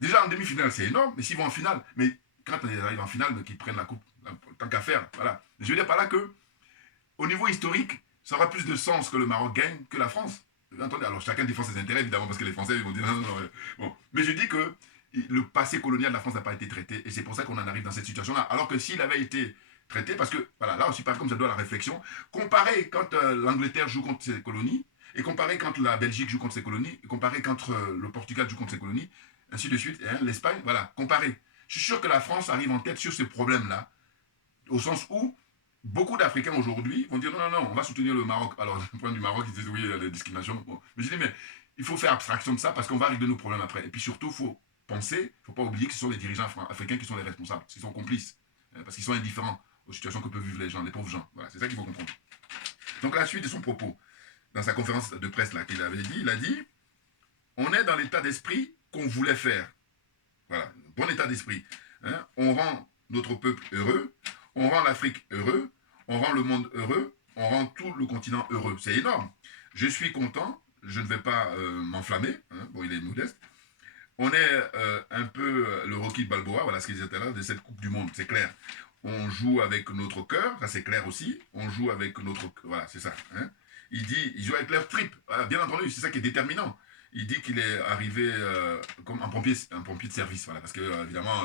Déjà en demi-finale, c'est énorme, mais s'ils vont en finale, mais quand ils arrivent en finale, qu'ils prennent la coupe, tant qu'à faire, voilà. Je veux dire par là que, au niveau historique, ça aura plus de sens que le Maroc gagne que la France. Attendez, alors chacun défend ses intérêts, évidemment, parce que les Français vont dire non, non, non. Bon. Mais je dis que le passé colonial de la France n'a pas été traité, et c'est pour ça qu'on en arrive dans cette situation-là. Alors que s'il avait été traité, parce que, voilà, là aussi, par comme ça doit la réflexion, comparer quand l'Angleterre joue contre ses colonies, et comparer quand la Belgique joue contre ses colonies, et comparer quand le Portugal joue contre ses colonies, ainsi de suite, hein, l'Espagne, voilà, comparer. Je suis sûr que la France arrive en tête sur ce problème-là, au sens où beaucoup d'Africains aujourd'hui vont dire non, non, non, on va soutenir le Maroc. Alors, le point du Maroc, ils disent oui, il y a des discriminations. Bon. Mais je dis, mais il faut faire abstraction de ça parce qu'on va régler nos problèmes après. Et puis surtout, il faut penser, il ne faut pas oublier que ce sont les dirigeants africains qui sont les responsables, parce qu'ils sont complices, parce qu'ils sont indifférents aux situations que peuvent vivre les gens, les pauvres gens. Voilà, c'est ça qu'il faut comprendre. Donc, la suite de son propos, dans sa conférence de presse là qu'il avait dit, il a dit on est dans l'état d'esprit qu'on voulait faire. Voilà, bon état d'esprit. Hein? On rend notre peuple heureux, on rend l'Afrique heureux, on rend le monde heureux, on rend tout le continent heureux. C'est énorme. Je suis content, je ne vais pas m'enflammer. Hein? Bon, il est modeste. On est un peu le Rocky Balboa, voilà ce qu'ils étaient là, de cette Coupe du Monde, c'est clair. On joue avec notre cœur, ça c'est clair aussi. On joue avec notre... Voilà, c'est ça. Hein? Il joue avec leur trip. Voilà, bien entendu, c'est ça qui est déterminant. Il dit qu'il est arrivé comme un pompier de service, voilà, parce que évidemment,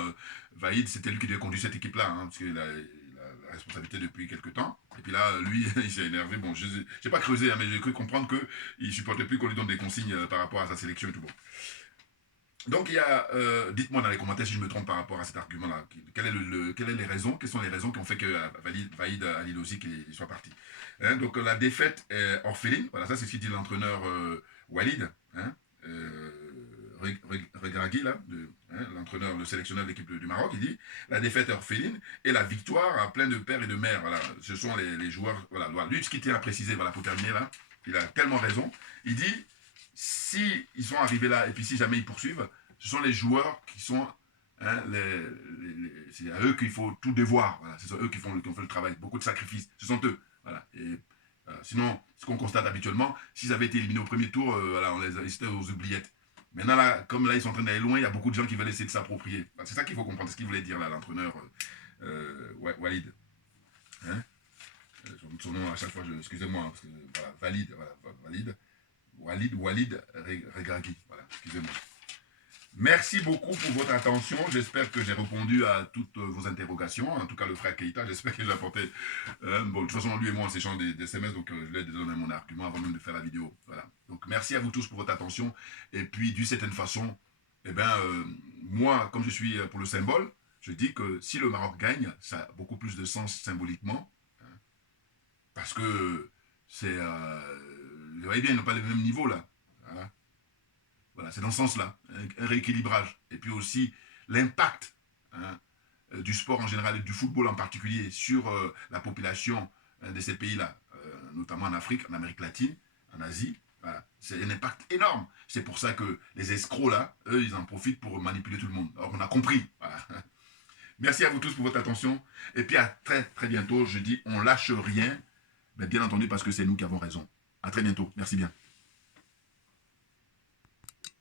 Vaïd, c'était lui qui devait conduire cette équipe-là, hein, parce qu'il a la responsabilité depuis quelques temps. Et puis là, lui, il s'est énervé. Bon, je n'ai pas creusé, hein, mais j'ai cru comprendre qu'il ne supportait plus qu'on lui donne des consignes par rapport à sa sélection et tout. Bon. Donc, il y a, dites-moi dans les commentaires si je me trompe par rapport à cet argument-là. Quelles sont les raisons qui ont fait que Vaïd Ali Lozi qu'il soit parti. Hein, donc, la défaite est orpheline. Voilà, ça, c'est ce qu'il dit l'entraîneur Walid. Hein, Regragui, là, hein, l'entraîneur, le sélectionneur de l'équipe du Maroc, il dit la défaite est orpheline et la victoire a plein de pères et de mères. Voilà, ce sont les joueurs. Voilà, lui, ce qui tient à préciser, voilà, pour terminer là, il a tellement raison. Il dit si ils sont arrivés là et puis si jamais ils poursuivent, ce sont les joueurs qui sont. Hein, c'est à eux qu'il faut tout devoir. Voilà, ce sont eux qui ont fait le travail, beaucoup de sacrifices. Ce sont eux. Voilà. Et, sinon, ce qu'on constate habituellement, s'ils avaient été éliminés au premier tour, voilà, on les était aux oubliettes. Maintenant, là, comme là, ils sont en train d'aller loin, il y a beaucoup de gens qui veulent essayer de s'approprier. Voilà, c'est ça qu'il faut comprendre, ce qu'il voulait dire là, l'entraîneur Walid. Hein, son nom, à chaque fois, excusez-moi, parce que, voilà, Walid Regragui. Voilà, excusez-moi. Merci beaucoup pour votre attention. J'espère que j'ai répondu à toutes vos interrogations. En tout cas, le frère Keïta, j'espère que j'ai apporté... bon, de toute façon, lui et moi, on s'échange des SMS, donc je lui ai donné mon argument avant même de faire la vidéo. Voilà. Donc, merci à vous tous pour votre attention. Et puis, d'une certaine façon, eh ben, moi, comme je suis pour le symbole, je dis que si le Maroc gagne, ça a beaucoup plus de sens symboliquement. Hein, parce que c'est... vous voyez bien, ils n'ont pas le même niveau, là. Hein. Voilà, c'est dans ce sens-là, un rééquilibrage. Et puis aussi l'impact hein, du sport en général et du football en particulier sur la population de ces pays-là, notamment en Afrique, en Amérique latine, en Asie. Voilà. C'est un impact énorme. C'est pour ça que les escrocs, là, eux, ils en profitent pour manipuler tout le monde. Alors on a compris. Voilà. Merci à vous tous pour votre attention. Et puis à très très bientôt. Je dis, on lâche rien, mais bien entendu parce que c'est nous qui avons raison. À très bientôt. Merci bien.